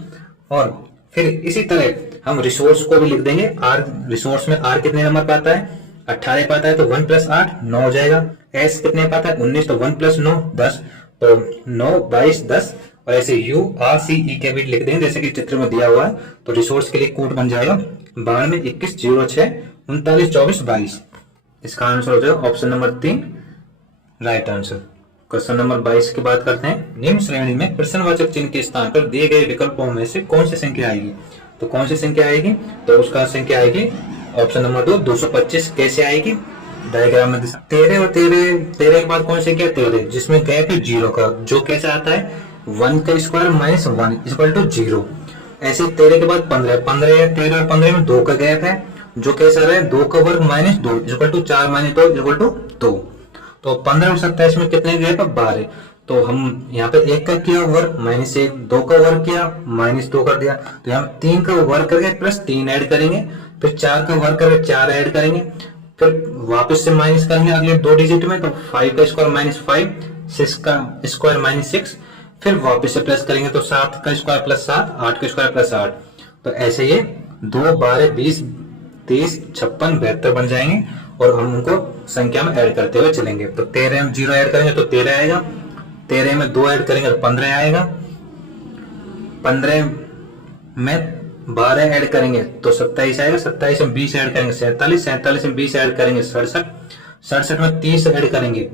और फिर इसी तरह हम रिसोर्स को भी लिख देंगे। r रिसोर्स में r कितने नंबर पे आता है 18 पे आता है, तो 1 + 8 9 हो जाएगा। s कितने पे आता है 19, तो 1 + 9 10, तो 9 22 10। और ऐसे u r c e के भी लिख देंगे जैसे कि चित्र में दिया हुआ है। तो रिसोर्स के लिए कोड बन जाएगा 92 21 06 39 24 22। इसका आंसर हो जाएगा option number 3 right answer. Question number 22 की बात करते हैं, निम्न श्रेणी में प्रश्नवाचक चिन्ह के स्थान पर दिए गए विकल्पों में से कौन सी संख्या आएगी। तो कौन सी संख्या आएगी, तो उसका संख्या आएगी ऑप्शन नंबर 2 225। कैसे आएगी, डायग्राम में 13 और 13 के बाद कौन सी संख्या 13, जिसमें गैप है 0 का, जो कैसे आता है 1 का स्क्वायर - 1 = 0। ऐसे 13 के बाद 15 13 और 15 में 2 का गैप है, जो कैसा रहा है 2 का वर्ग - 2 = 4 - 2 = 2। तो 15 और 27 में कितने गैप है 12। तो हम यहाँ पे 1 का किया वर्ग -1, 2 का वर्ग किया -2 कर दिया, तो यहाँ 3 का वर्ग करके +3 ऐड करेंगे, फिर 4 का वर्ग करके 4 ऐड करेंगे, फिर वापस से माइनस करेंगे अगले 2 डिजिट में, तो 5 का स्क्वायर -5, 6 का स्क्वायर -6, फिर वापस से प्लस करेंगे तो 7 का स्क्वायर प्लस 7, 8 का स्क्वायर प्लस 8। तो ऐसे ये 2, 12, 20, 30, 56, 72 बन जाएंगे और हम उनको संख्या में ऐड करते हुए चलेंगे। तो 13 में 0 ऐड करेंगे तो 13 आएगा, 13 में 2 ऐड करेंगे तो 15 आएगा, 15 में 12 ऐड करेंगे तो 27 आएगा, 27 में 20 ऐड करेंगे 47, 47 में 20 ऐड करेंगे 67, 67 में 30 ऐड करेंगे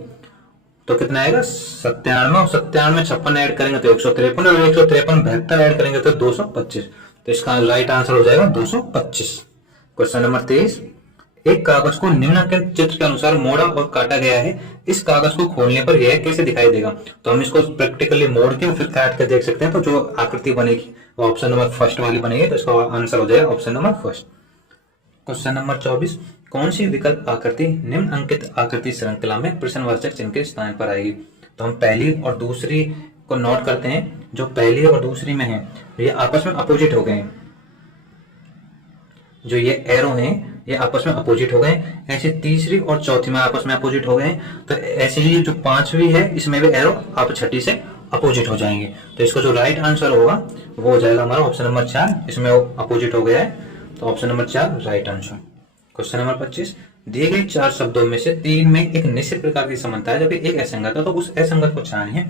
तो कितना आएगा 97, और 97 में 56 ऐड करेंगे तो 153, और 153 72 ऐड करेंगे तो 225। तो इसका राइट आंसर हो जाएगा 225। क्वेश्चन नंबर 23, एक कागज को निम्नलिखित चित्र के अनुसार मोड़ा और काटा गया है, इस कागज को खोलने पर यह कैसे दिखाई देगा। तो हम इसको प्रैक्टिकली मोड़ के फिर काट के देख सकते हैं। तो जो आकृति बनेगी वो ऑप्शन नंबर फर्स्ट वाली बनेगी, तो इसका आंसर हो जाएगा option number first. Question number 24, कौन सी विकल्प आकृति निम्न अंकित आकृति श्रृंखला में प्रश्नवाचक चिन्ह के स्थान पर आएगी। तो हम पहली और दूसरी को नोट करते हैं। जो पहली और दूसरी में है ये आपस में अपोजिट हो गए हैं, जो ये एरो हैं ये आपस में अपोजिट हो गए। ऐसे तीसरी और चौथी में आपस में अपोजिट हो गए। तो ऐसे ही जो पांचवी है इसमें भी एरो आप छठी से अपोजिट हो जाएंगे। तो इसका जो राइट आंसर होगा वो हो जाएगा हमारा ऑप्शन नंबर 4, इसमें अपोजिट हो गया है, तो option number 4 right answer. Question number 25, दिए गए 4 शब्दों में से 3 में एक निश्चित प्रकार की समानता है जबकि एक असंगत है, तो उस असंगत को चाहिए।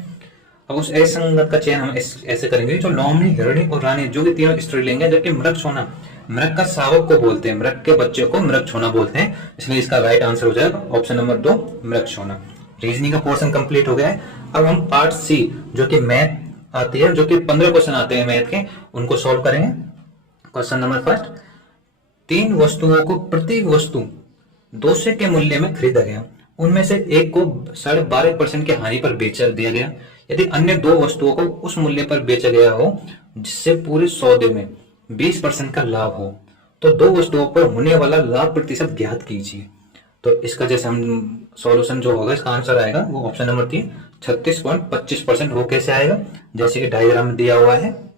अब उस असंगत का चयन हम ऐसे करेंगे, जो लोमड़ी, हिरणी और रानी जो कि तीनों स्त्रीलिंग है, जबकि मृग छोना मृग का शावक को बोलते हैं, मृग के बच्चे को मृग छोना बोलते हैं, इसलिए इसका राइट आंसर हो जाएगा ऑप्शन नंबर 2 मृग छोना। रीजनिंग का पोर्शन कंप्लीट हो गया है। अब हम पार्ट सी जो कि मैथ आती है, जो कि 15 क्वेश्चन आते हैं मैथ के, उनको सॉल्व करेंगे। क्वेश्चन नंबर फर्स्ट, 3 वस्तुओं को प्रत्येक वस्तु 200 के मूल्य में खरीदा गया, उनमें से एक को 12.5% की हानि पर बेच दिया गया। यदि अन्य 2 वस्तुओं को उस मूल्य पर बेचा गया हो जिससे पूरे सौदे में 20% का लाभ हो, तो 2 वस्तुओं पर होने वाला लाभ प्रतिशत ज्ञात कीजिए। तो इसका जैसे हम सॉल्यूशन जो होगा इसका आंसर आएगा वो ऑप्शन नंबर 3 36.25%। वो कैसे आएगा, जैसे कि डायग्राम में दिया हुआ है।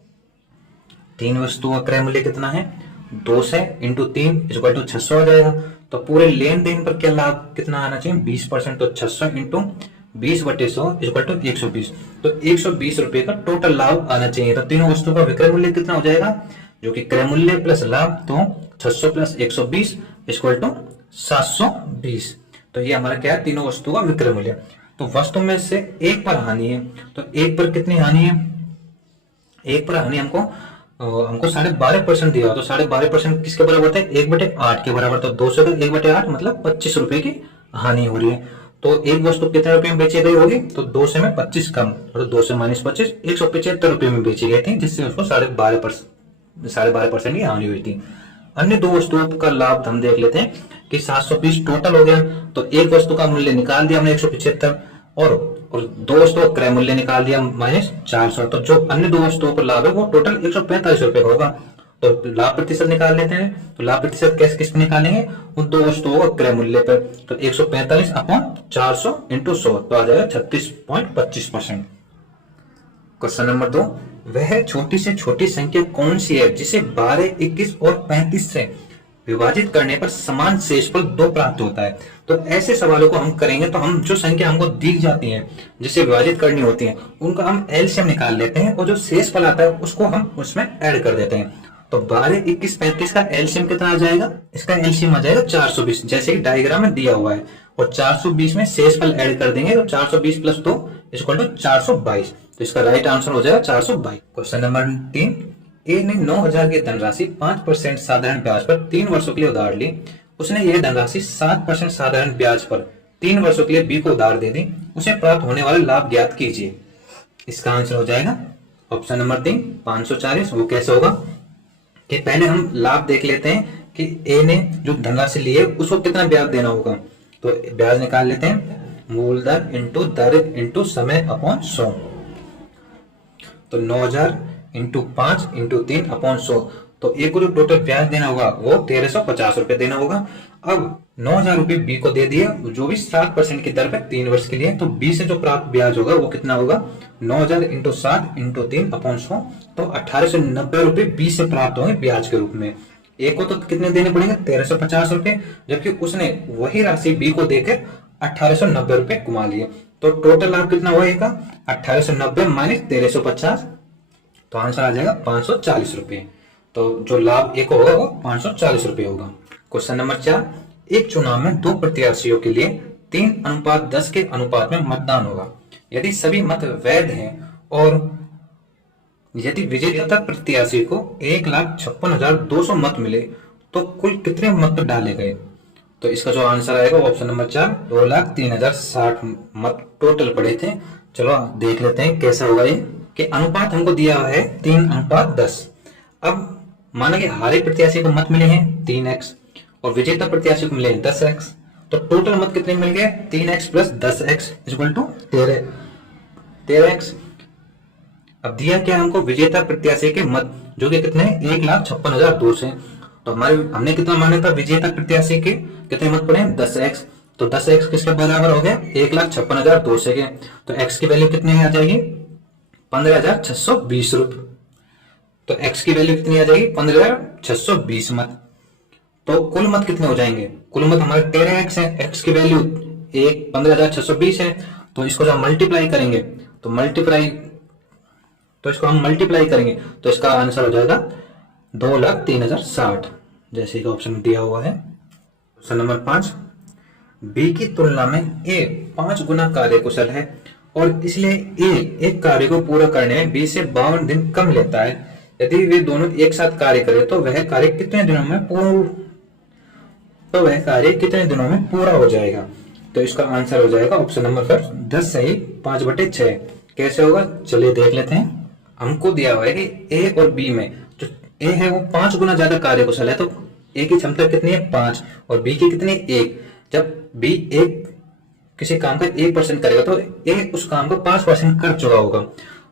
3 वस्तुओं का क्रय मूल्य कितना है 200 इंटू 3 इक्वल टू 600 आ जाएगा। तो पूरे लेन देन पर क्या लाभ कितना आना चाहिए 20%, तो 600 इंटू 20/100 इक्वल टू 120, तो 120 रुपए का टोटल लाभ आना चाहिए। तो तीनों वस्तुओं का विक्रय मूल्य कितना हो जाएगा, जो कि क्रय मूल्य प्लस लाभ, तो 600 प्लस 120 इक्वल टू 720। तो ये हमारा क्या है तीनों वस्तुओं का विक्रय मूल्य। तो वस्तु में से एक पर हानि है, तो एक पर कितनी हानि है, एक पर हानि हमको 12.5% दिया, तो 12.5% किसके बराबर था 1/8 के बराबर। तो 200 का 1/8 मतलब 25 रुपए की हानि हो रही है। तो एक वस्तु कितने रुपए में बेची गई होगी, तो 200 में 25 कम, तो 200 माइनस 25 175 रुपए में बेची गई थी, जिससे उसको 12.5% की हानि हुई थी। अन्य 2 वस्तुओं का लाभ हम देख लेते हैं कि 720 टोटल हो गया। तो एक वस्तु का मूल्य निकाल दिया हमने 175 और 2 वस्तुओं का क्रय मूल्य निकाल दिया -400। तो जो अन्य 2 वस्तुओं पर लाभ है वो टोटल 145 रुपए का होगा। तो लाभ प्रतिशत निकाल लेते हैं। तो लाभ प्रतिशत कैसे किस पे निकालेंगे, उन 2 वस्तुओं का क्रय मूल्य पर। तो 145/400 इंटू 100 तो आ जाएगा 36.25%। क्वेश्चन नंबर 2, वह छोटी से छोटी संख्या कौन सी है जिसे 12, 21 और 35 से विभाजित करने पर समान शेषफल 2 प्राप्त होता है। तो ऐसे सवालों को हम करेंगे तो हम जो संख्या हमको दी जाती है जिसे विभाजित करनी होती है उनका हम एलसीएम निकाल लेते हैं और जो शेषफल आता है उसको हम उसमें ऐड कर देते हैं। तो 12, 21, 35 का एलसीएम कितना आ जाएगा, इसका एलसीएम आ जाएगा 420, जैसे कि डायग्राम में दिया हुआ है। और 420 में शेषफल ऐड कर देंगे तो 420 प्लस 2 इक्वल टू 422। तो इसका राइट आंसर हो जाएगा 422। क्वेश्चन नंबर 3, ए ने 9000 की धनराशि 5% साधारण ब्याज पर 3 वर्षों के लिए उधार ली। उसने यह धनराशि 7% साधारण ब्याज पर 3 वर्षों के लिए बी को उधार दे दी। उसे प्राप्त होने वाला लाभ ज्ञात कीजिए। इसका आंसर हो जाएगा ऑप्शन नंबर 3 540। वो कैसे होगा कि पहले हम लाभ देख लेते हैं कि ए ने जो धनराशि ली है उसको कितना ब्याज देना होगा। तो ब्याज निकाल लेते हैं, मूल दर इंटू दर इंटू समय अपॉन 100। तो 9000 इंटू 5 इंटू 3 अपॉन 100। तो एक को जो टोटल ब्याज देना होगा वो 1350 रुपए देना होगा। अब 9000 रुपए बी को दे दिया जो भी 7% की दर पे 3 वर्ष के लिए। तो बी से जो प्राप्त ब्याज होगा वो कितना होगा 9000 इंटू 7 इंटू 3 अपॉन 100। तो 1890 रुपए बी से प्राप्त होंगे ब्याज के रूप में। एक को तो कितने देने पड़ेंगे 1350 रुपए, जबकि उसने वही राशि बी को देकर 1890 रुपए कमा लिए। तो टोटल लाभ कितना होगा? 1890 माइनस 1350, तो आंसर आ जाएगा 540 रुपये। तो जो लाभ एक होगा वो 540 रुपये होगा। क्वेश्चन नंबर 4, एक चुनाव में दो प्रत्याशियों के लिए 3:10 के अनुपात में मतदान होगा। यदि सभी मत वैध हैं और यदि विजेता प्रत्याशी को 1,56,200 मत मिले तो कुल कितने मत डाले गए? तो इसका जो आंसर आएगा ऑप्शन नंबर 4, 2,03,060 मत टोटल पड़े थे। चलो देख लेते हैं कैसा होगा ये, कि अनुपात हमको दिया हुआ है 3:10। अब माना कि हारे प्रत्याशी को मत मिले हैं 3x और विजेता प्रत्याशी को मिले हैं 10x, तो टोटल मत कितने मिल गए? 3x plus 10x equal to 13x। अब दिया क्या हमको? विजेता प्रत्याशी के मत जो कि कितने? 1,56,200। तो हमने कितना माना था? विजेता प्रत्याशी के कितने मत पड़े? 10x। तो 10x किसके बराबर हो गया? 1,56,200 के। तो x की वैल्यू कितनी आ जाएगी? 15,620 रुपये। तो x की वैल्यू कितनी आ जाएगी? 15,620 मत। तो कुल मत कितने हो जाएंगे? कुल मत हमारे 13x है, x की वैल्यू 15,620 है। तो इसको जब मल्टीप्लाई करेंगे तो इसको हम मल्टीप्लाई करेंगे तो इसका आंसर हो जाएगा 2,03,060, जैसे कि ऑप्शन में दिया हुआ है। क्वेश्चन नंबर 5, बी की तुलना में ए 5 गुना कार्यकुशल है और इसलिए ए एक कार्य को पूरा करने में बी से 52 दिन कम लेता है। यदि वे दोनों एक साथ कार्य करें तो वह कार्य कितने दिनों में पूरा हो जाएगा? तो इसका आंसर हो जाएगा ऑप्शन नंबर 10 सही 5/6। कैसे होगा? चलिए देख लेते हैं। हमको दिया हुआ है कि ए और बी में जो ए है वो 5 गुना ज्यादा कार्यकुशल है, तो ए की क्षमता कितनी है? 5 और बी की कितनी? 1। जब बी किसी काम का 1% करेगा तो ए उस काम को 5% कर चुका होगा।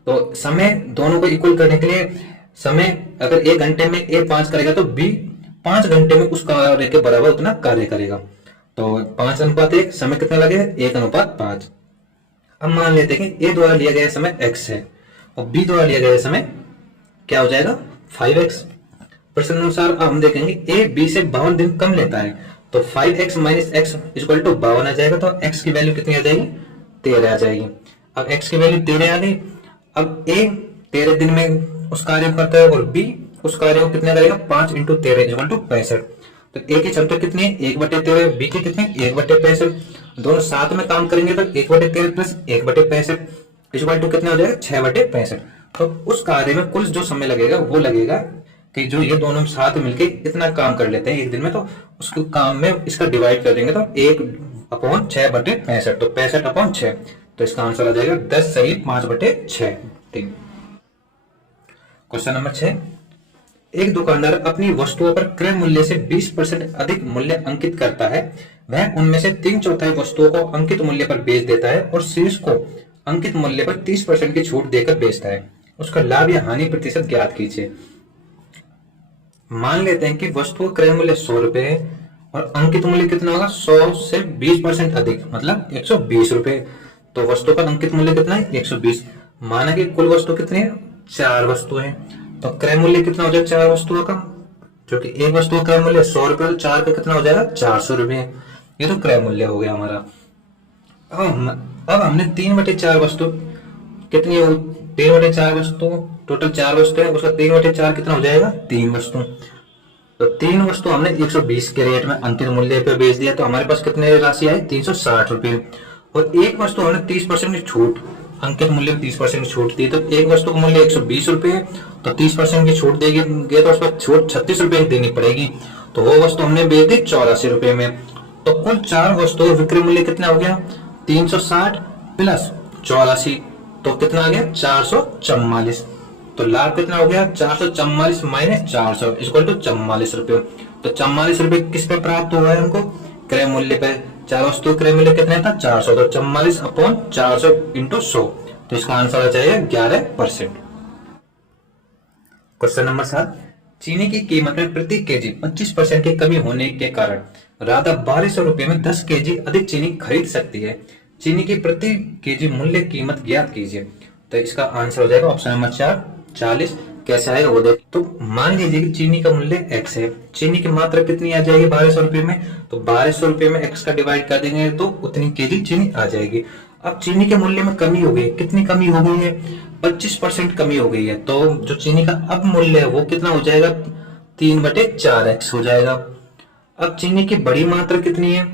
तो समय दोनों को इक्वल करने के लिए समय अगर 1 घंटे में ए 5 करेगा तो बी 5 घंटे में उस कार्य के बराबर उतना कार्य करेगा। तो 5:1 समय कितना लगेगा? 1:5। अब मान लेते हैं कि ए द्वारा लिया गया समय x है और बी द्वारा लिया गया समय क्या हो जाएगा? 5x। प्रश्न अनुसार अब हम देखेंगे ए बी से 52 दिन कम लेता है, तो 5x minus x equal to 52 आ जाएगा। तो x की वैल्यू कितनी आ जाएगी? 13 आ जाएगी। अब x की वैल्यू 13 आ गई। अब ए 13 दिन में उस कार्य को करता है और बी उस कार्य को कितना करेगा? 5 × 13 इक्वल टू 65। तो ए की क्षमता कितनी है? 1/13, बी की कितनी? 1/65। दोनों साथ में काम करेंगे तो 1/13 प्लस 1/65 इक्वल टू कितना हो जाएगा? 6/65। तो उस कार्य में कुल जो समय लगेगा वो लगेगा कि जो ये दोनों साथ मिलके इतना काम कर लेते हैं एक दिन में, तो उसको काम में इसका डिवाइड कर देंगे तो 1/6/65, तो 65/6। तो इसका आंसर आ जाएगा 10 सही 5/6। क्वेश्चन नंबर 6, एक दुकानदार अपनी वस्तुओं पर क्रय मूल्य से 20% अधिक मूल्य अंकित करता है। वह उनमें से 3/4 वस्तुओं को अंकित मूल्य पर बेच देता है और शेष को अंकित मूल्य पर 30% की छूट देकर बेचता है। उसका लाभ या हानि प्रतिशत ज्ञात कीजिए। मान लेते हैं कि वस्तु का क्रय मूल्य 100 रुपए है और अंकित मूल्य कितना होगा? 100 से 20% अधिक, मतलब 120 रुपए। तो वस्तु का अंकित मूल्य कितना है? 120। माना कि कुल वस्तु कितनी है? 4 वस्तु है, तो क्रय मूल्य कितना हो जाएगा 4 वस्तुओं का? जो कि एक वस्तु का क्रय मूल्य 100 रुपए, तो 4 का कितना हो जाएगा? 400 रुपए। ये तो क्रय मूल्य हो गया हमारा। अब हमने 3/4 वस्तु कितनी है? 3/4 वस्तु, टोटल 4 वस्तु है, उसका 3/4 कितना हो जाएगा? 3 वस्तु। तो 3 वस्तु हमने 120 के रेट में अंकित मूल्य पे बेच दिया, तो हमारे पास कितने राशि आई? 360 रुपए। और एक वस्तु हमने 30% की छूट, अंकित मूल्य में 30% की छूट दी, तो एक वस्तु का मूल्य 120 रुपए है, तो 30% की छूट देगी तो उस पर छूट 36 रुपए देनी पड़ेगी। तो वो वस्तु हमने बेच दी 84 रुपए में। तो कुल 4 वस्तुओं का विक्रय मूल्य कितना हो गया? 360 प्लस 84, तो कितना आ गया? 444। तो लाभ कितना हो गया? 444 माइनस 400 इक्वल टू 44 रुपए। तो 44 रुपए किस पे प्राप्त हुआ है हमको? क्रय मूल्य पे। 4 वस्तु क्रय मूल्य कितना था? 400, तो 44/400 × 100। तो इसका आंसर आ जाएगा 11%। क्वेश्चन नंबर 7, चीनी की कीमत में प्रति केजी 25% की कमी होने के कारण राधा 1200 रुपए में 10 केजी अधिक चीनी खरीद सकती है। चीनी की प्रति केजी मूल्य कीमत ज्ञात कीजिए। तो इसका आंसर हो जाएगा ऑप्शन नंबर 4 40। कैसे आएगा वो देख। तो मान लीजिए कि चीनी का मूल्य x है, चीनी की मात्रा कितनी आ जाएगी? 1200 रुपए में, तो 1200 रुपए में x का डिवाइड कर देंगे तो उतनी केजी चीनी आ जाएगी। अब चीनी के मूल्य में कमी हो गई, कितनी कमी हो गई है? 25% कमी हो गई है। तो जो चीनी का अब मूल्य है वो कितना हो जाएगा? 3/4x हो जाएगा। अब चीनी की बड़ी मात्रा कितनी है?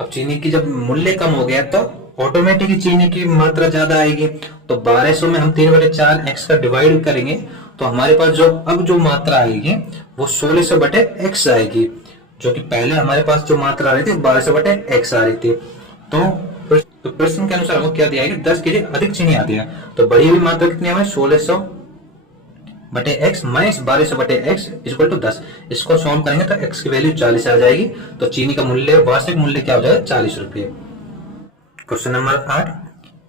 अब चीनी की जब मूल्य कम हो गया तो ऑटोमेटिक चीनी की मात्रा ज्यादा आएगी। तो 1200 में हम 3/4x का डिवाइड करेंगे तो हमारे पास जो अब जो मात्रा आएगी वो 1600/x आएगी, जो कि पहले हमारे पास जो मात्रा आ रही थी 1200/x आ रही थी। तो प्रश्न के अनुसार हमको क्या दिया है कि 10 kg अधिक चीनी आती है। तो बड़ी हुई मात्रा कितनी है? 1600/x minus 1200/x equal to 10। इसको सॉल्व करेंगे तो x की वैल्यू 40 आ जाएगी। तो चीनी का मूल्य, वार्षिक मूल्य क्या हो जाएगा? 40 रुपये। क्वेश्चन नंबर 8,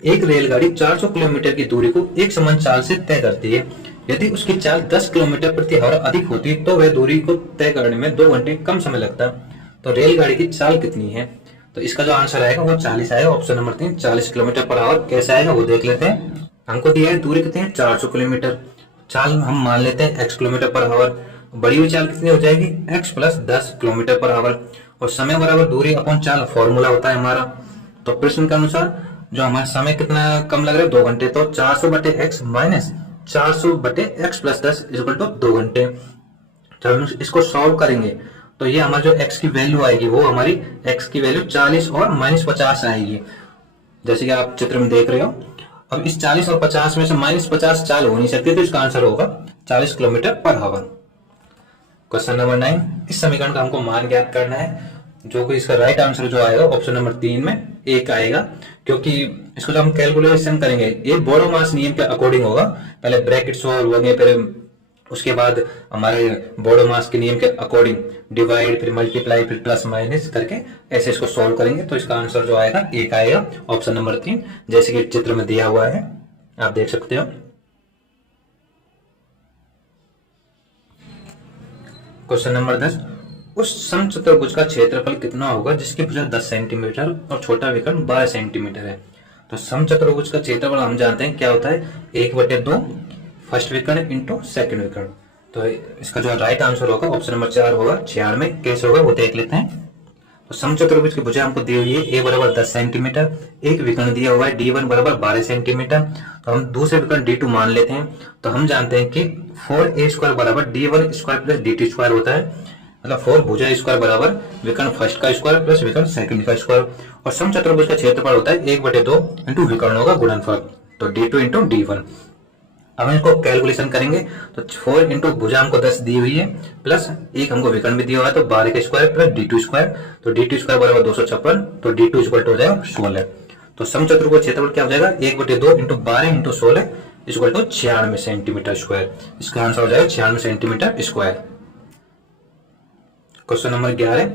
एक रेलगाड़ी 400 किलोमीटर की दूरी को एक समान चाल से तय करती है। यदि उसकी चाल 10 किलोमीटर प्रति आवर अधिक होती तो वह दूरी को तय करने में 2 घंटे कम समय लगता। तो रेलगाड़ी की चाल कितनी है? तो इसका जो आंसर आएगा वो 40 आएगा। Option number 3 40 kilometre per hour. कैसे आएगा वो देख लेते हैं। हमको दिया है दूरी कितनी है? 400 किलोमीटर। चाल हम मान लेते हैं x किलोमीटर पर आवर। बड़ी हुई चाल कितनी हो जाएगी? x plus 10 kilometre per hour. और समय बराबर दूरी अपॉन चाल फॉर्मूला होता है हमारा। तो प्रश्न के अनुसार जो हमारा समय कितना कम लग रहा है? 2 घंटे। तो 400/x minus 400/x plus 10 equal to 2 घंटे। जब हम इसको सॉल्व करेंगे तो ये हमारी जो x की वैल्यू आएगी वो हमारी x की वैल्यू 40 और -50 आएगी, जैसे कि आप चित्र में देख रहे हो। अब इस 40 और 50 में से -50 चाल हो नहीं सकती, तो इसका आंसर होगा 40 kilometre per hour. Question number 9, इस समीकरण का हमको मान ज्ञात करना है, जो कि इसका राइट आंसर जो आएगा ऑप्शन नंबर 3 में 1 आएगा, क्योंकि इसको जब हम कैलकुलेशन करेंगे ये बोरो मास नियम के अकॉर्डिंग होगा। पहले ब्रैकेट सॉल्व होंगे, फिर उसके बाद हमारे बोरो मास के नियम के अकॉर्डिंग डिवाइड, फिर मल्टीप्लाई, फिर प्लस माइनस करके ऐसे इसको सॉल्व करेंगे। तो इसका आंसर जो आएगा 1 आएगा, ऑप्शन नंबर 3, जैसे कि चित्र में दिया हुआ है, आप देख सकते हो। क्वेश्चन नंबर 10, उस समचतुर्भुज का क्षेत्रफल कितना होगा जिसकी भुजा 10 सेंटीमीटर और छोटा विकर्ण 12 सेंटीमीटर है। तो समचतुर्भुज का क्षेत्रफल हम जानते हैं क्या होता है? 1/2 फर्स्ट विकर्ण इंटू सेकंड विकर्ण। तो इसका जो राइट आंसर होगा ऑप्शन नंबर 4 होगा। 96 कैसे होगा वो देख लेते हैं। तो समचतुर्भुज की भुजा हमको दी हुई है a बराबर 10 सेंटीमीटर, एक विकर्ण दिया हुआ है d1 बराबर 12 सेंटीमीटर। तो हम दूसरे विकर्ण d2 मान लेते हैं। तो हम जानते हैं कि 4a² बराबर d1² प्लस dt² होता है, मतलब 4 भुजा स्क्वायर बराबर विकर्ण फर्स्ट का स्क्वायर प्लस विकर्ण सेकंड का स्क्वायर। और समचतुर्भुज का क्षेत्रफल होता है 1/2 इंटू विकर्णों का गुणनफल, तो d2 इंटू d1। अब हम इसको कैलकुलेशन करेंगे तो 4 इंटू भुजा हमको 10 दी हुई है, प्लस एक हमको विकर्ण भी दिया हुआ है, तो 12 का स्क्वायर प्लस d2 स्क्वायर, तो d2 स्क्वायर बराबर 256, तो d2 इक्वल टू हो जाएगा 16। तो समचतुर्भुज क्षेत्रफल क्या हो जाएगा? 1/2 into 12 into 16 equal to 96 centimetre square. इसका आंसर हो जाएगा 96 centimetre square. Question number 11,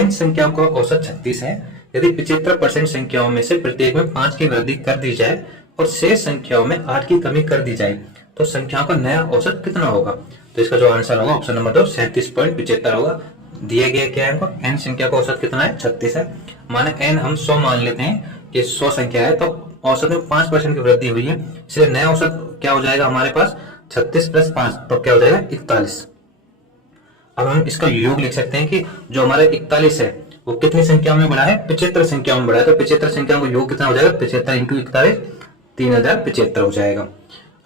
n संख्याओं का औसत 36 है। यदि 75% संख्याओं में से प्रत्येक में 5 की वृद्धि कर दी जाए और शेष संख्याओं में 8 की कमी कर दी जाए तो संख्याओं का नया औसत कितना होगा? तो इसका जो आंसर होगा ऑप्शन नंबर 2 37.75 होगा। दिया गया क्या है हमको? n संख्या का औसत कितना है? 36 है। माने n हम 100 मान लेते हैं कि 100 संख्या है, तो औसत में 5% की वृद्धि हुई है, इसलिए नया औसत क्या हो जाएगा हमारे पास? 36 प्लस 5, तो क्या हो जाएगा? 41। अब हम इसका योग लिख सकते हैं कि जो हमारा 41 है वो कितनी संख्याओं में बढ़ा है? 75 संख्याओं में बढ़ा है। तो 75 संख्याओं का योग कितना हो जाएगा? 75 इंटू 41 3075 हो जाएगा।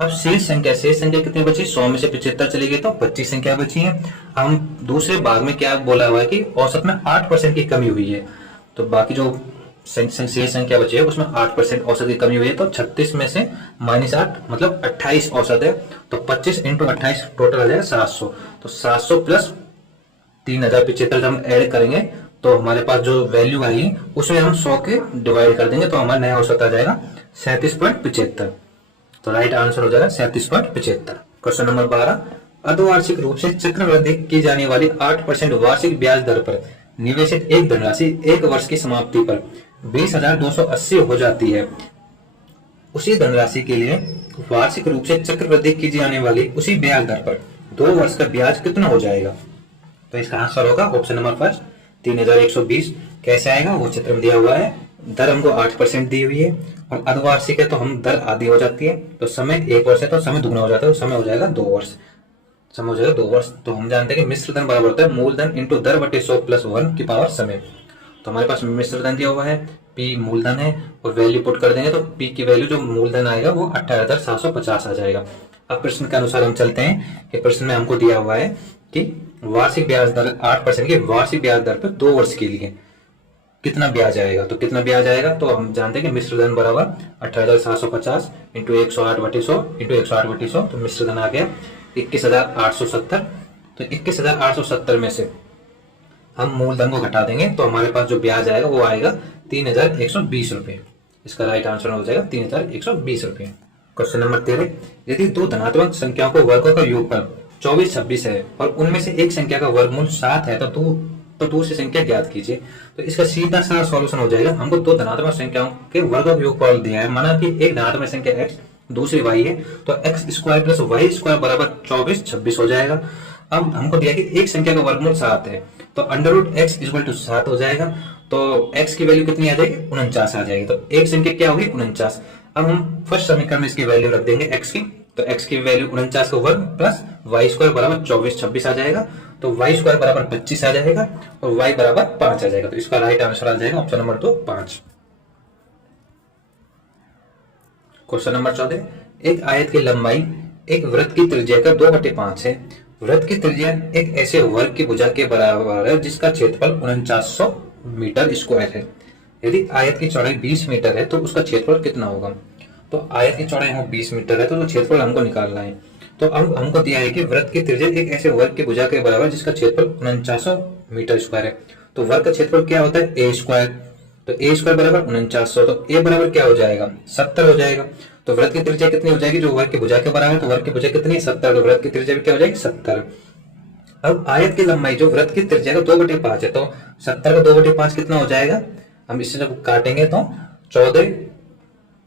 अब शेष संख्या कितनी बची? 100 में से 75 चली गई तो 25 संख्या बची है। हम दूसरे भाग में क्या बोला हुआ है कि औसत में 8% की कमी हुई है, तो बाकी जो शेष संख्या बची है उसमें 8% औसत की कमी हुई है। तो 36 में से -8 मतलब 28 औसत है, तो 25 इंटू 28 टोटल आ जाएगा 700। तो 700 प्लस 3075 जब हम ऐड करेंगे तो हमारे पास जो वैल्यू आएगी उसमें हम 100 के डिवाइड कर देंगे तो हमारा नया औसत आ जाएगा 37.75। तो राइट आंसर हो जाएगा 37.75। क्वेश्चन नंबर 12, अर्धवार्षिक रूप से चक्रवृद्धि की जाने वाली 8% वार्षिक ब्याज दर पर निवेशित एक धनराशि एक वर्ष की समाप्ति पर 20,280 हो जाती है। उसी धनराशि के लिए वार्षिक रूप से चक्रवृद्धि की जाने वाली उसी ब्याज दर पर 2 वर्ष का ब्याज कितना हो जाएगा? तो इसका आंसर होगा ऑप्शन नंबर फर्स्ट 3120। कैसे आएगा वो चित्र में दिया हुआ है। दर हमको 8% दी हुई है और अर्धवार्षिक है तो हम दर आधी हो जाती है, तो समय 1 वर्ष है तो समय दुगना हो जाता है, तो समय हो जाएगा 2 वर्ष। समय हो जाएगा 2 वर्ष। तो हम जानते हैं कि मिश्र धन बराबर होता है मूलधन इंटू दर बटे 100 प्लस 1 की पावर समय। तो हमारे पास मिश्र धन दिया हुआ है P मूलधन है और वैल्यू पुट कर देंगे तो P की वैल्यू जो मूलधन आएगा वो 18,750 आ जाएगा। अब प्रश्न के अनुसार हम चलते हैं कि प्रश्न में हमको दिया हुआ है कि वार्षिक ब्याज दर 8% की वार्षिक ब्याज दर पर 2 वर्ष के लिए कितना ब्याज आएगा। तो कितना ब्याज आएगा, तो हम जानते हैं कि मिश्र धन बराबर 18,750 इंटू 108/100 इंटू 108/100, तो मिश्र धन आ गया 21,870। तो 21,870 में से हम मूलधन को घटा देंगे तो हमारे पास जो ब्याज आएगा वो आएगा 3,120 रुपये। इसका राइट आंसर हो जाएगा 3,120 रुपये। क्वेश्चन नंबर 13, यदि दो धनात्मक संख्याओं को वर्गों का योगफल 24, 26 है और उनमें से एक संख्या का वर्गमूल 7 है तो दूसरी संख्या ज्ञात कीजिए। तो इसका सीधा सा सॉल्यूशन हो जाएगा। हमको दो धनात्मक संख्याओं के वर्गों का योगफल दिया है, माना कि एक धनात्मक संख्या x दूसरी y है, तो x² प्लस y² बराबर 24, 26 हो जाएगा। अब हमको दिया कि एक संख्या का वर्गमूल 7 है, तो √x = 7 हो जाएगा। तो x की वैल्यू कितनी आ जाएगी, 49 आ जाएगी। तो एक संख्या क्या होगी, 49। अब हम फर्स्ट समीकरण में इसकी वैल्यू रख देंगे x की, तो x की वैल्यू 49 का वर्ग प्लस y² बराबर 24, 26 आ जाएगा। तो y² बराबर 25 आ जाएगा और y बराबर 5 आ जाएगा। तो इसका राइट आंसर आ जाएगा ऑप्शन नंबर 2, 5। क्वेश्चन नंबर 14, एक आयत की लंबाई एक वृत्त की त्रिज्या का 2/5 है। वृत्त की त्रिज्या एक ऐसे वर्ग की भुजा के बराबर है जिसका क्षेत्रफल 4900 मीटर स्क्वायर है। यदि आयत की चौड़ाई 20 मीटर है तो उसका क्षेत्रफल कितना होगा। तो आयत की चौड़ाई 20 मीटर है तो क्षेत्रफल हमको निकालना है। तो अब हमको दिया है कि वृत्त की त्रिज्या एक ऐसे वर्ग की भुजा के बराबर जिसका क्षेत्रफल 4900 मीटर स्क्वायर है। तो वर्ग का क्षेत्रफल क्या होता है, a²। तो a² बराबर 4900, तो a बराबर क्या हो जाएगा, 70 हो जाएगा। तो वृत्त की त्रिज्या कितनी हो जाएगी, जो वर्ग की भुजा के बराबर है, तो वर्ग की भुजा कितनी है, 70। तो वृत्त की त्रिज्या भी क्या हो जाएगी, 70। अब आयत की लंबाई जो वृत्त की त्रिज्या का 2/5 है, तो 70 का 2/5 कितना हो जाएगा, हम इससे जब काटेंगे तो 14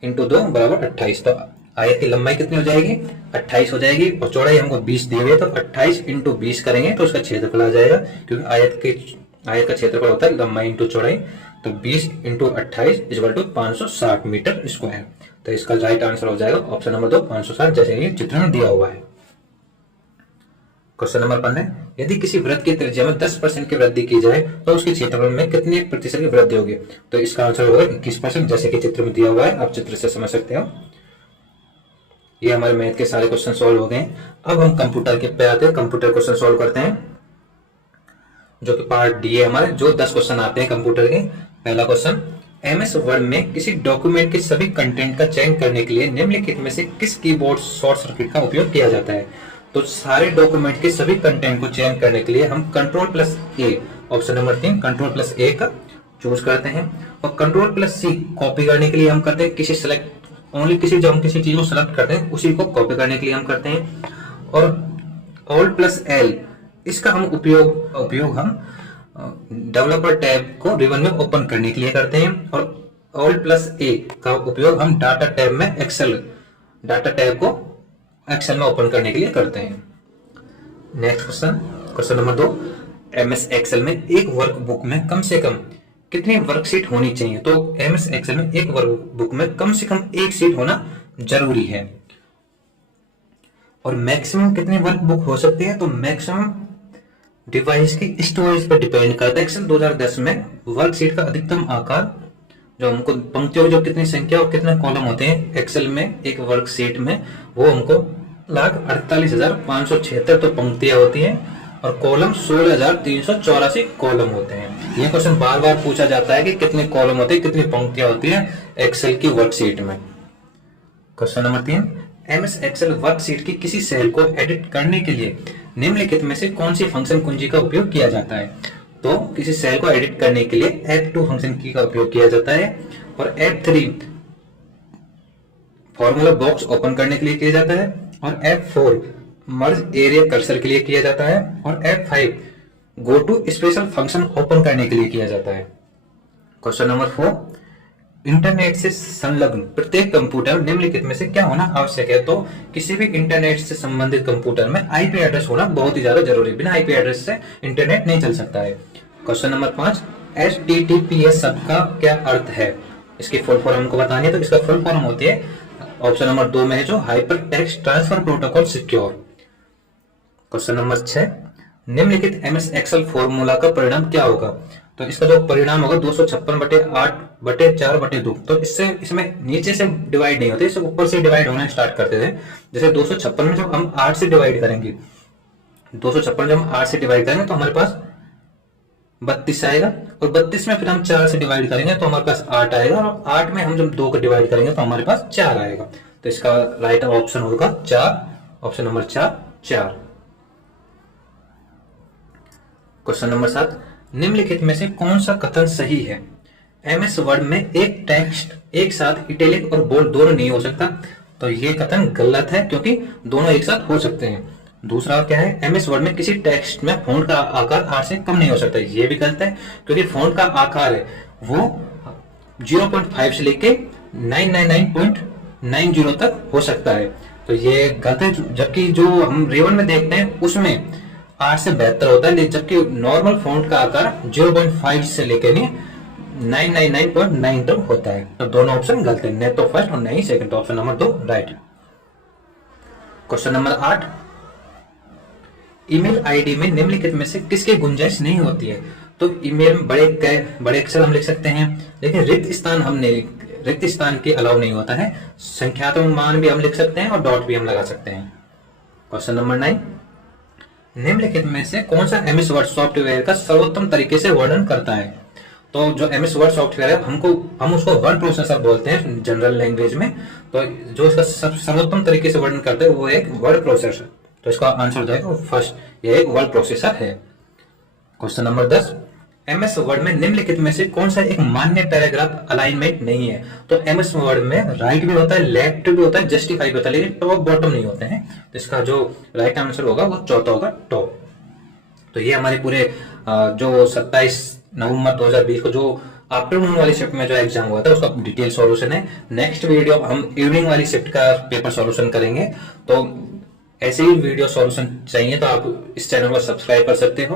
× 2 बराबर 28। तो आयत की लंबाई कितनी हो जाएगी, 28 हो जाएगी और चौड़ाई हमको 20 दी हुई है, तो 28 × 20 करेंगे तो उसका क्षेत्रफल आ जाएगा, क्योंकि आयत का क्षेत्रफल होता है लंबाई इंटू चौड़ाई। तो 20 × 28 = 560 मीटर स्क्वायर। तो इसका राइट आंसर हो जाएगा ऑप्शन नंबर 2, 560, जैसे ये चित्र में दिया हुआ है। क्वेश्चन नंबर 15, यदि किसी वृत्त की त्रिज्या में 10% की वृद्धि की जाए तो उसके क्षेत्रफल में कितने प्रतिशत की वृद्धि होगी। तो इसका आंसर होगा 21%, जैसे कि चित्र में दिया हुआ है, आप चित्र से समझ सकते हो। ये हमारे मैथ के सारे क्वेश्चन सॉल्व हो गए। अब हम कंप्यूटर के पे आते हैं, कंप्यूटर क्वेश्चन सॉल्व करते हैं, जो कि पार्ट डी है हमारे, जो 10 क्वेश्चन आते हैं कंप्यूटर के। पहला क्वेश्चन, MS वर्ड में किसी डॉक्यूमेंट के सभी कंटेंट का चयन करने के लिए निम्नलिखित में से किस कीबोर्ड शॉर्ट सर्किट का उपयोग किया जाता है। तो सारे डॉक्यूमेंट के सभी कंटेंट को चयन करने के लिए हम Ctrl+A, ऑप्शन नंबर 3 Ctrl+A का चूज करते हैं, और Ctrl+C कॉपी करने के लिए हम करते हैं किसी किसी चीज को सेलेक्ट करते हैं उसी को कॉपी करने के लिए हम करते हैं, और Alt+L इसका हम उपयोग हम डेवलपर टैब को रिबन में ओपन करने के लिए करते हैं, और Alt+A का उपयोग हम डाटा टैब में डाटा टैब को एक्सेल में ओपन करने के लिए करते हैं। Next question number 2, MS Excel में एक वर्कबुक में कम से कम कितनी वर्कशीट होनी चाहिए। तो MS एक्सेल में एक वर्कबुक में कम से कम एक शीट होना जरूरी है, और मैक्सिमम कितनी वर्कबुक हो सकती है, तो मैक्सिमम डिवाइस की स्टोरेज पर डिपेंड करता है। एक्सेल 2010 में वर्कशीट का अधिकतम आकार, जो हमको पंक्तियों जो कितनी संख्या और कितने कॉलम होते हैं एक्सेल में एक वर्कशीट में, वो हमको 1,48,576 तो पंक्तियां होती हैं, और कॉलम 16,384 कॉलम होते हैं। ये क्वेश्चन बार बार पूछा जाता है कि कितने कॉलम होते हैं, कितनी पंक्तियां होती हैं एक्सेल की वर्कशीट में। Question number 3, MS Excel worksheet की किसी सेल को एडिट करने के लिए निम्नलिखित में से कौन सी फंक्शन कुंजी का उपयोग किया जाता है। तो किसी सेल को एडिट करने के लिए F2 फंक्शन की का उपयोग किया जाता है, और F3 फॉर्मूला बॉक्स ओपन करने के लिए किया जाता है, और F4 मर्ज एरिया कर्सर के लिए किया जाता है, और F5 go to special function open करने के लिए किया जाता है। क्वेश्चन नंबर 4, इंटरनेट से संलग्न प्रत्येक कंप्यूटर निम्नलिखित में से क्या होना आवश्यक है। तो किसी भी इंटरनेट से संबंधित कंप्यूटर में IP एड्रेस होना बहुत ही ज्यादा जरूरी है, बिना IP एड्रेस से इंटरनेट नहीं चल सकता है। क्वेश्चन नंबर 5, HTTPS शब्द का क्या अर्थ है, इसकी फुल फॉर्म हमको बतानी है। तो इसका फुल फॉर्म होती है ऑप्शन नंबर 2 में है, जो hyper text transfer protocol secure. Question number 6, निम्नलिखित MS एक्सेल फॉर्मूला का परिणाम क्या होगा। तो इसका जो परिणाम होगा 256/8/4/2। तो इससे इसमें नीचे से डिवाइड नहीं होते, इसे ऊपर से डिवाइड होना स्टार्ट करते थे। जैसे 256 में जब हम 8 से डिवाइड करेंगे, 256 जब हम 8 से डिवाइड करेंगे तो हमारे पास 32 आएगा, और 32 में फिर हम 4 से डिवाइड करेंगे तो हमारे पास 8 आएगा, और 8 में हम जब 2 को डिवाइड करेंगे तो हमारे पास 4 आएगा। तो इसका राइट ऑप्शन होगा 4, ऑप्शन नंबर 4। क्वेश्चन नंबर 7, निम्नलिखित में से कौन सा कथन सही है? एमएस वर्ड में एक टेक्स्ट एक साथ इटैलिक और बोल्ड दोनों नहीं हो सकता। तो ये कथन गलत है, क्योंकि दोनों एक साथ हो सकते हैं। दूसरा क्या है, एमएस वर्ड में किसी टेक्स्ट में फ़ॉन्ट का आकार 8 से कम नहीं हो सकता। ये भी गलत है, क्योंकि फ़ॉन्ट का आकार है वो 0.5 से लेके 999.90 तक हो सकता है। तो ये गलत है, जबकि जो हम रेवन में देखते हैं उसमें 8 से बेहतर होता है, जबकि नॉर्मल फ़ॉन्ट का आकार 0.5 से लेके 999.9 तक होता है। तो दोनों ऑप्शन गलत है, न तो फर्स्ट और न ही second. Option number 2 right. Question number 8, email ID में निम्नलिखित में से किसकी गुंजाइश नहीं होती है? तो ईमेल में बड़े अक्षर हम लिख सकते हैं, लेकिन रिक्त स्थान के अलाउ नहीं होता है। संख्यात्मक मान भी हम लिख सकते हैं और डॉट भी हम लगा सकते हैं। क्वेश्चन नंबर 9, निम्नलिखित में से कौन सा एमएस वर्ड सॉफ्टवेयर का सर्वोत्तम तरीके से वर्णन करता है? तो जो एमएस वर्ड सॉफ्टवेयर है हम उसको वर्ड प्रोसेसर बोलते हैं जनरल लैंग्वेज में। तो जो इसका सर्वोत्तम तरीके से वर्णन करता है वो एक वर्ड प्रोसेसर। तो इसका आंसर हो जाएगा फर्स्ट, ये एक वर्ड प्रोसेसर है। क्वेश्चन नंबर 10, एमएस वर्ड में निम्नलिखित में से कौन सा एक मान्य पैराग्राफ अलाइनमेंट नहीं है? तो एमएस वर्ड में राइट भी होता है, लेफ्ट भी होता है, जस्टिफाई भी होता है, लेकिन टॉप बॉटम नहीं होते हैं। तो इसका जो राइट आंसर होगा वो चौथा होगा, टॉप। तो ये हमारे पूरे जो 27 नवंबर 2020 को जो आफ्टरनून वाली शिफ्ट में जो एग्जाम हुआ था उसका डिटेल सॉल्यूशन है। नेक्स्ट वीडियो हम इवनिंग वाली शिफ्ट का पेपर सॉल्यूशन करेंगे। तो ऐसे ही वीडियो सॉल्यूशन चाहिए तो आप इस चैनल को सब्सक्राइब कर सकते हो।